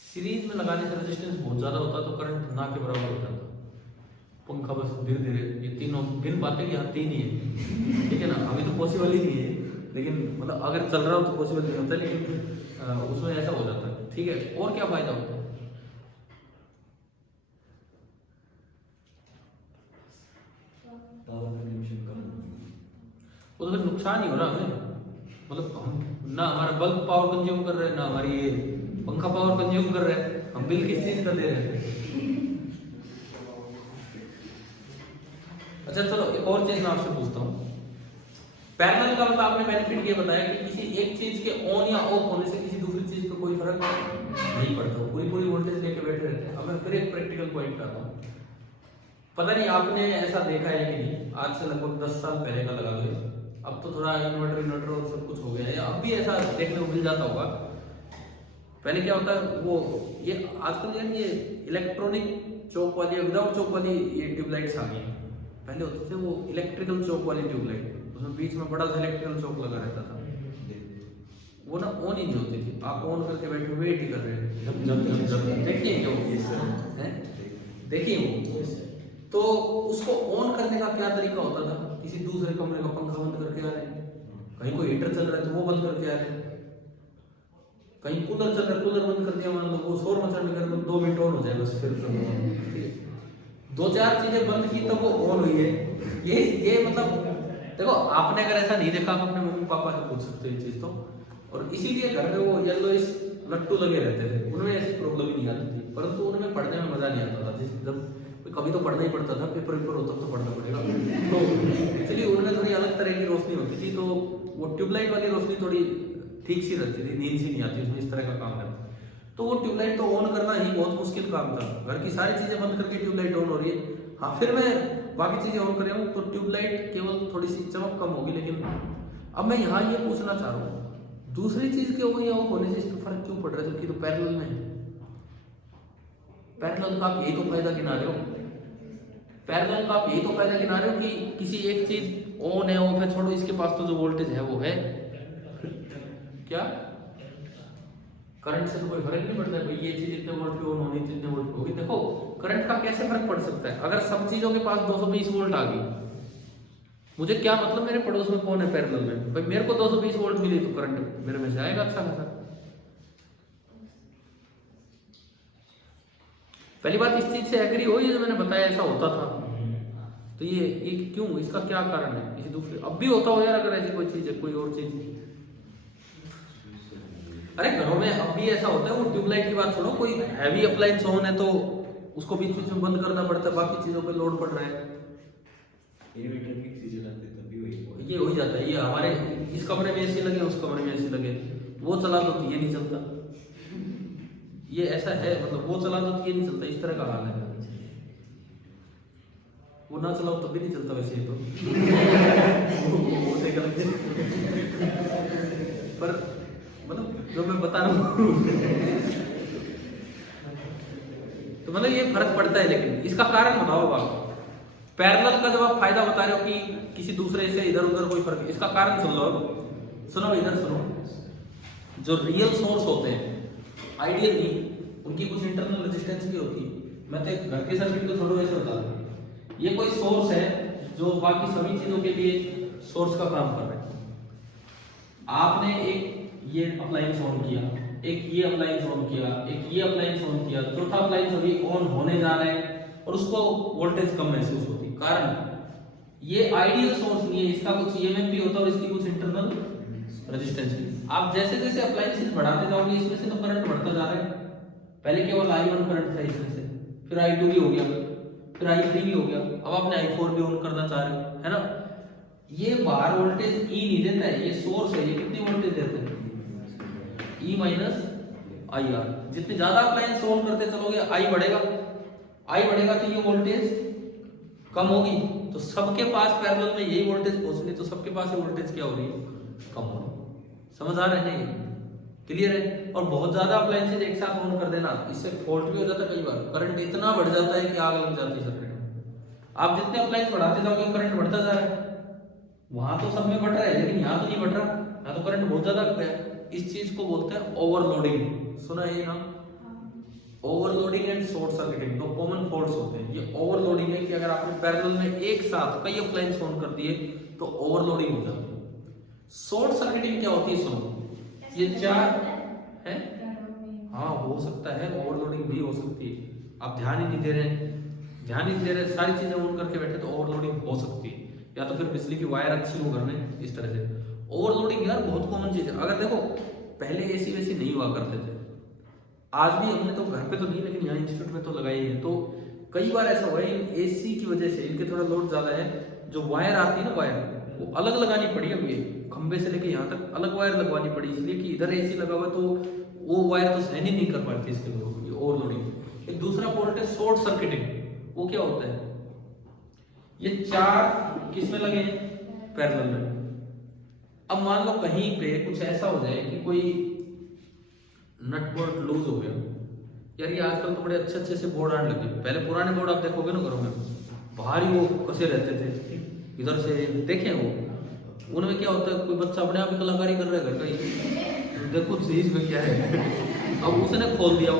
सीरीज में लगाने से रेजिस्टेंस बहुत ज्यादा होता तो करंट ना के बराबर हो जाता। पंखा बस धीरे धीरे, ये तीनों गिन पाते कि यहाँ तीन ही है, ठीक है ना, अभी तो पॉसिबल ही नहीं है, लेकिन मतलब अगर चल रहा हो तो पॉसिबल नहीं होता, लेकिन उसमें ऐसा हो जाता है। ठीक है, और क्या फायदा होता है? वो तो फिर नुकसान ही हो रहा है हमें, मतलब हम ना हमारा बल्ब पावर कंज्यूम कर रहे हैं, ना हमारी ये पंखा पावर कंज्यूम कर रहे हैं, हम बिल किस चीज का दे रहे हैं। अच्छा चलो, एक और चीज मैं आपसे पूछता हूँ, पैरेलल का मतलब आपने बेनिफिट ये बताया कि किसी एक चीज के ऑन या ऑफ होने से किसी दूसरी चीज पे कोई फर्क नहीं पड़ता, पूरी वोल्टेज लेके बैठे रहते हैं। अब मैं फिर एक प्रैक्टिकल पॉइंट आता हूँ, पता नहीं आपने ऐसा देखा है कि नहीं, आज से लगभग 10 साल पहले का लगा लो, अब तो थोड़ा इन्वर्टर और सब कुछ हो गया है, अब भी ऐसा देखने को मिल जाता होगा। पहले क्या होता है, वो ये आजकल यार ये इलेक्ट्रॉनिक चौक वाली या विदाउट चौक वाली ये ट्यूबलाइट्स आ गई। पहले होते थे वो इलेक्ट्रिकल चौक वाली ट्यूबलाइट, उसमें बीच में बड़ा सा इलेक्ट्रिकल चौक लगा रहता था, वो ना ऑन ही नहीं होती थी, आप ऑन करके बैठे वेट ही कर रहे हैं, जब जब जब जब देखिए क्यों हैं, देखिए वो। तो उसको ऑन करने का क्या तरीका होता था, किसी दूसरे कमरे का पंखा बंद करके आ रहे हैं, कहीं कोई हीटर चल रहा है तो वो बंद करके आ रहे हैं, कहीं कूलर चल रहा है कूलर बंद कर दिया, मान लो वो शोर मचाने कर 2 मिनट ऑन हो जाए बस, फिर 2-4 चीजें बंद की तब वो ऑन हुई है। ये मतलब देखो, आपने अगर ऐसा नहीं देखा आप अपने मम्मी पापा से पूछ सकते हो ये चीज तो। और इसीलिए घर में वो येलोइश लट्टू लगे रहते थे, उनमें ऐसी प्रॉब्लम ही नहीं आती थी, परंतु उनमें पढ़ने में मजा नहीं आता था। जब कभी तो पढ़ना ही पड़ता था, पेपर हो तब तो पढ़ना पड़ेगा, तो इसलिए उनमें थोड़ी अलग तरह की रोशनी होती थी, तो वो ट्यूबलाइट वाली रोशनी थोड़ी ठीक सी रहती थी, नींद सी नहीं आती उसमें, इस तरह का काम करता। तो वो ट्यूबलाइट तो ऑन करना ही बहुत मुश्किल काम था, घर की सारी चीजें बंद करके ट्यूबलाइट ऑन हो रही है। हाँ, फिर मैं बाकी चीजें ऑन कर रहा हूँ तो ट्यूबलाइट केवल थोड़ी सी चमक कम होगी, लेकिन अब मैं यहाँ ये पूछना चाह रहा हूँ, दूसरी चीज के वो यहाँ होने से इसमें फर्क क्यों पड़ रहा है, जबकि तो पैरेलल में है। पैरेलल का आप यही तो फायदा गिना रहे हो, पैरेलल का आप यही तो फायदा गिना रहे हो कि किसी एक चीज ऑन है ऑफ है, छोड़ो इसके पास तो जो वोल्टेज है वो है, क्या करंट से तो कोई फर्क नहीं पड़ता है भाई, ये चीज इतने वोल्ट पे ऑन होनी थी, इतने वोल्ट पे होगी। देखो करंट का कैसे फर्क पड़ सकता है, अगर सब चीजों के पास 220 वोल्ट आ गई, मुझे क्या मतलब मेरे पड़ोस में कौन है पैरेलल में, भाई मेरे को 220 वोल्ट मिली तो करंट मेरे में से आएगा अच्छा खासा। पहली बात इस चीज से एग्री हो, ये जो मैंने बताया ऐसा होता था, तो ये क्यों, इसका क्या कारण है, किसी दूसरे अब भी होता हो यार, अगर ऐसी कोई चीज है, कोई और चीज। अरे घरों में अब भी ऐसा होता है, वो ट्यूबलाइट की बात छोड़ो, कोई हैवी अप्लायंस ऑन है तो उसको बीच बीच में बंद करना पड़ता है, बाकी चीजों पे लोड पड़ रहा है, इन्वर्टर की चीजें लाते तब भी वही ये हो ही जाता है। ये हमारे इस कमरे में एसी लगे, उस कमरे में एसी लगे, वो चला दो तो ये नहीं चलता, ये ऐसा है, मतलब वो चला दो तो ये नहीं चलता, इस तरह का हाल है। वो ना चलाओ तब भी नहीं चलता वैसे ही तो वो देख अलग पर मतलब जो मैं बता रहा हूँ तो मतलब ये फर्क पड़ता है, लेकिन इसका कारण बताओ आप। पैरेलल का जब आप फायदा बता रहे हो कि किसी दूसरे से इधर उधर कोई फर्क, इसका कारण सुन लो, सुनो इधर सुनो। जो रियल सोर्स होते हैं आइडियल नहीं, उनकी कुछ इंटरनल रेजिस्टेंस भी होती है। मैं तो घर के सर्किट को छोड़ो ऐसे बता रहा हूँ, ये कोई सोर्स है जो बाकी सभी चीजों के लिए सोर्स का काम कर रहा है। आपने एक ये अप्लायंस ऑन किया, एक ये अप्लायंस ऑन किया, एक ये अप्लायंस ऑन किया, चौथा अप्लायंस अभी ऑन होने जा रहा है और उसको वोल्टेज कम महसूस होती है। कारण ये आइडियल सोर्स नहीं है, इसका कुछ ईएमएफ भी होता है और इसकी कुछ इंटरनल रेजिस्टेंस भी। आप जैसे जैसे अप्लायंसेस बढ़ाते जाओगे इसमें से तो करंट बढ़ता जा रहा है। पहले केवल I1 करंट था इसमें से, फिर I2 भी हो गया, फिर I3 भी हो गया, अब आपने I4 भी ऑन करना चाह रहे हो, है ना। ये बाहर वोल्टेज E नहीं देता है, ये सोर्स है, ये कितनी वोल्टेज देता है E माइनस IR। जितने ज्यादा अप्लायंस ऑन करते चलोगे I बढ़ेगा, I बढ़ेगा तो ये वोल्टेज कम होगी, तो सबके पास पैरेलल में यही वोल्टेज पहुंचनी, तो सबके पास ये वोल्टेज क्या हो रही है, कम हो रही है। समझ आ रहा है नहीं, क्लियर है। और बहुत ज्यादा अप्लायंसेज एक साथ ऑन कर देना, इससे फॉल्ट भी हो जाता है, कई बार करंट इतना बढ़ जाता है कि आग लग जाती है सर्किट में। आप जितने अप्लायंस बढ़ाते जाओगे करंट बढ़ता जा रहा है, वहां तो सब में बढ़ रहा है लेकिन यहाँ तो नहीं बढ़ रहा, यहाँ तो करंट बहुत ज्यादा बढ़ है। इस चीज को बोलते हैं ओवरलोडिंग, सुना है ना। ओवरलोडिंग एंड शॉर्ट सर्किटिंग दो कॉमन फॉल्ट्स होते हैं। ये ओवरलोडिंग है कि अगर आपने पैरेलल में एक साथ कई अप्लायंस ऑन कर दिए तो ओवरलोडिंग हो जाती है। शॉर्ट सर्किटिंग क्या होती है, सुनो, ये चार है, हाँ हो सकता है, ओवरलोडिंग भी हो सकती है। आप ध्यान ही नहीं दे रहे, ध्यान ही नहीं दे रहे, सारी चीजें ऑन करके बैठे तो ओवरलोडिंग हो सकती है, या तो फिर बिजली की वायर अच्छी हो घर में, इस तरह से ओवरलोडिंग यार बहुत कॉमन चीज है। अगर देखो पहले एसी वैसी नहीं हुआ करते थे, आज भी हमने तो घर पे तो नहीं लेकिन यहाँ इंस्टीट्यूट में तो लगाई है, तो कई बार ऐसा हुआ है इन एसी की वजह से, इनके थोड़ा लोड ज्यादा है, जो वायर आती है ना वायर वो अलग लगानी पड़ी। अब ये खंबे से लेके यहाँ तक अलग वायर लगवानी पड़ी, इसलिए कि इधर एसी लगा हुआ तो वो वायर तो सहन ही नहीं कर पाती इसके लोगों को, ओवरलोडिंग। एक दूसरा फॉल्ट है शॉर्ट सर्किटिंग। वो क्या होता है, ये चार किसमें लगे, पैरेलल में। अब मान लो कहीं पे कुछ ऐसा हो जाए कि कोई नट बोल्ट लूज हो गया, यार ये आजकल तो बड़े अच्छे अच्छे से बोर्ड आने लगे। पहले पुराने बोर्ड आप देखोगे ना घरों में भारी वो कसे रहते थे, इधर से देखें वो, उनमें क्या होता है, कोई बच्चा अपने आप ही कलाकारी कर रहा है घर का ही देखो सीरीज में क्या है। अब उसने खोल दिया,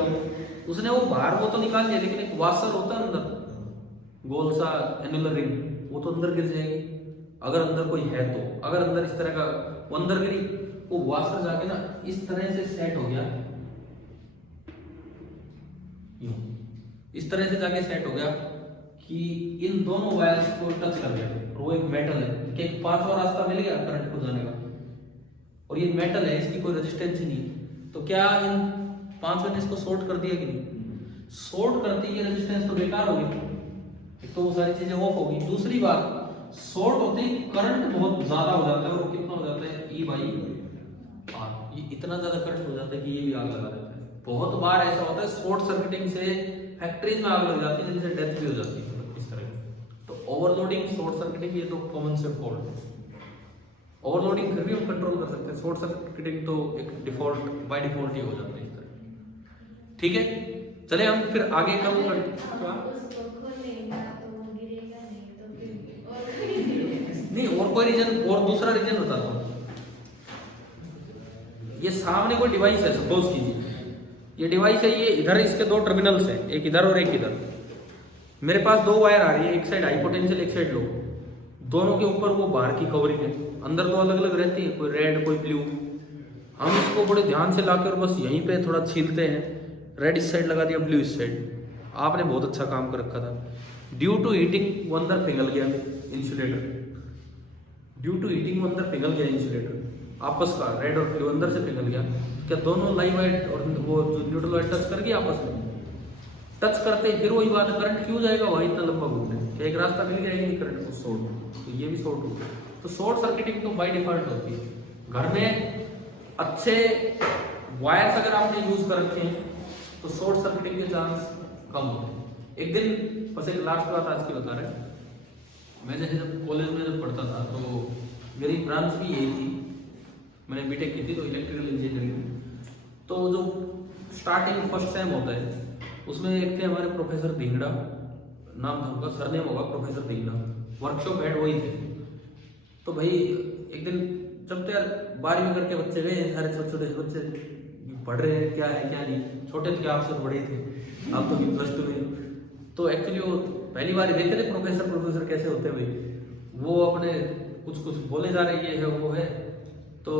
उसने वो बाहर वो तो निकाल दिया, लेकिन एक वाशर होता है अंदर गोल सा एनुलर रिंग, वो तो अंदर गिर जाएगी अगर अंदर कोई है तो। अगर अंदर इस तरह का वो अंदर गिरी, वो वाशर जाके ना इस तरह से सेट हो गया, यूं इस तरह से जाके सेट हो गया कि इन दोनों वायर्स को टच कर गया। और वो एक मेटल है कि एक पांचवा रास्ता मिल गया करंट को जाने का, और ये मेटल है, इसकी कोई रेजिस्टेंस ही नहीं। तो क्या इन पांचों ने इसको शॉर्ट कर दिया कि नहीं? शॉर्ट करती ये रेजिस्टेंस तो बेकार होगी, एक तो वो सारी चीजें ऑफ होगी। दूसरी बात, शॉर्ट होते ही करंट बहुत ज्यादा हो जाता है, और कितना हो जाता है E बाई R, ये इतना ज्यादा करंट हो जाता है कि ये भी आग लगा देता है। बहुत बार ऐसा होता है शॉर्ट सर्किटिंग से फैक्ट्रीज में आग लग जाती है, जिनसे डेथ भी हो जाती है इस तरह। तो ओवरलोडिंग, शॉर्ट सर्किटिंग, ये तो कॉमन से फॉल्ट है। ओवरलोडिंग फिर भी हम कंट्रोल कर सकते हैं, शॉर्ट सर्किटिंग तो एक डिफॉल्ट बाय डिफॉल्ट ही हो जाता है इस तरह। ठीक है, चले हम फिर आगे कम उसको खोलेगा तो वो गिरेगा नहीं, तो फिर और नहीं, और कोई रीजन, और दूसरा रीजन बताता हूँ। ये सामने कोई डिवाइस है, सपोज कीजिए ये डिवाइस है, ये इधर इसके दो टर्मिनल्स हैं, एक इधर और एक इधर। मेरे पास दो वायर आ रही है, एक साइड हाई पोटेंशियल, एक साइड लो। दोनों के ऊपर वो बाहर की कवरिंग है, अंदर तो अलग अलग रहती है, कोई रेड कोई ब्लू। हम इसको बड़े ध्यान से लाकर बस यहीं पे थोड़ा छीलते हैं, रेड इस साइड लगा दिया, ब्लू इस साइड। आपने बहुत अच्छा काम कर रखा था। ड्यू टू हीटिंग वो अंदर पिघल गया इंसुलेटर, ड्यू टू हीटिंग वो अंदर पिघल गया इंसुलेटर आपस का, रेड और ब्लू अंदर से पिघल गया। क्या दोनों लाइव वाइट और वो जो न्यूट्रल वाइट टच कर गया आपस में, टच करते फिर वही बात है, करंट क्यों जाएगा वही इतना लंबा घूमने, क्या एक रास्ता मिल गया नहीं करंट को शॉर्ट, तो ये भी शॉर्ट हो गया। तो शॉर्ट सर्किटिंग तो बाय डिफॉल्ट होती है। घर में अच्छे वायर्स अगर आपने यूज कर रखे हैं तो शॉर्ट सर्किटिंग के चांस कम होते हैं। एक दिन बस एक लास्ट बात आज की बता रहे हैं, मैं जैसे जब कॉलेज में जब पढ़ता था तो मेरी ब्रांच भी यही थी, मैंने बीटेक की थी तो इलेक्ट्रिकल इंजीनियरिंग। तो जो स्टार्टिंग फर्स्ट सेम होता है उसमें एक थे हमारे प्रोफेसर धिंगड़ा, नाम था उनका, सरनेम होगा प्रोफेसर धिंगड़ा, वर्कशॉप हेड वही थे। तो भाई एक दिन जब तो यार 12वीं करके बच्चे गए, सारे छोटे छोटे बच्चे पढ़ रहे हैं, क्या है क्या नहीं, छोटे थे आपसे बड़े थे, आप तो प्लस टू में। तो एक्चुअली वो पहली बार देखे थे प्रोफेसर कैसे होते हैं भाई, वो अपने कुछ कुछ बोले जा रहे ये है वो है। तो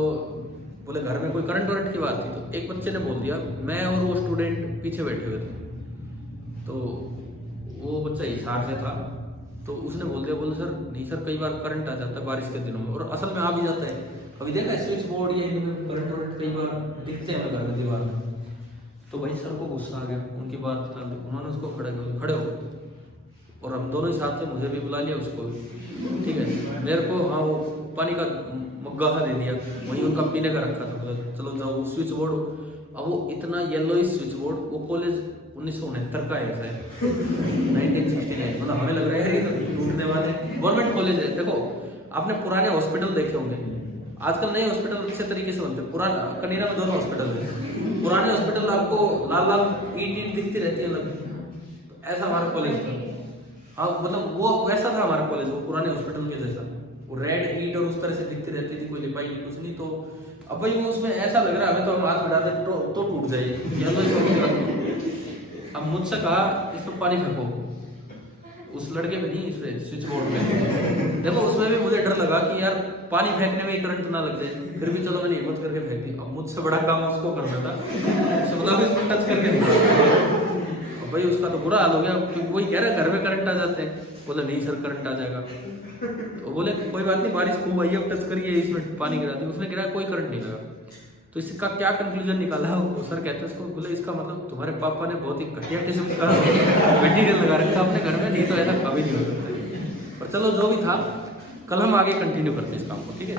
बोले घर में कोई करंट वरंट की बात थी, तो एक बच्चे ने बोल दिया, मैं और वो स्टूडेंट पीछे बैठे हुए थे, तो वो बच्चा हिसार से था, तो उसने बोल दिया, बोले सर नहीं सर कई बार करंट आ जाता है बारिश के दिनों में, और असल में आ भी जाता है। अभी देखा स्विच बोर्ड ये करंट वरंट कई बार दिखते हैं घर में दीवार में। तो भाई सर को गुस्सा आ गया उनकी बात, उन्होंने उसको खड़े हो, और हम दोनों ही साथ थे, मुझे भी बुला लिया उसको, ठीक है, मेरे को हाँ वो पानी का मग्गा दे दिया, वहीं उनका पीने का रखा था, बोला चलो जाओ स्विच बोर्ड। अब वो इतना येलो स्विच बोर्ड, वो कॉलेज 1969 का है शायद 1969, मतलब हमें लग रहा है ये तो टूटने वाले। गवर्नमेंट कॉलेज है। देखो आपने पुराने हॉस्पिटल देखे होंगे, आजकल नए हॉस्पिटल अच्छे तरीके से बनते हैं, पुराना कनीरा में दोनों हॉस्पिटल है, पुराने हॉस्पिटल आपको लाल लाल ईंट दिखती रहती है, ऐसा हमारा कॉलेज था। हाँ मतलब वो वैसा था हमारा कॉलेज, वो पुराने हॉस्पिटल के जैसा, वो रेड ईंट और उस तरह से दिखती रहती थी, कोई लिपाई नहीं कुछ नहीं। तो अब भाई वो उसमें ऐसा लग रहा है हमें, तो हम हाथ बढ़ा दें तो टूट जाएगी। अब मुझसे कहा इसमें पानी फेंको, उस लड़के पे नहीं, इसमें स्विच बोर्ड में। देखो उसमें भी मुझे डर लगा कि यार पानी फेंकने में ही करंट ना लग जाए, फिर भी चलो मैंने हिम्मत करके फेंक दी। अब मुझसे बड़ा काम उसको करना था, मतलब इसको टच करके भाई उसका तो बुरा हाल हो गया, क्योंकि वही कह रहा है घर में करंट आ जाते हैं। बोले नहीं सर करंट आ जाएगा, तो बोले कोई बात नहीं, बारिश खूब आई है, टच करिए, इसमें पानी गिरा दी, उसने गिरा कोई करंट नहीं लगा। तो इसका क्या कंक्लूजन निकाला, वो सर कहते हैं इसको, बोले इसका मतलब तुम्हारे पापा ने बहुत ही घटिया किस्म का मटेरियल लगा रखा अपने घर में, नहीं तो ऐसा कभी नहीं हो सकता। पर चलो जो भी था, कल हम आगे कंटिन्यू करते हैं इस काम को, ठीक है।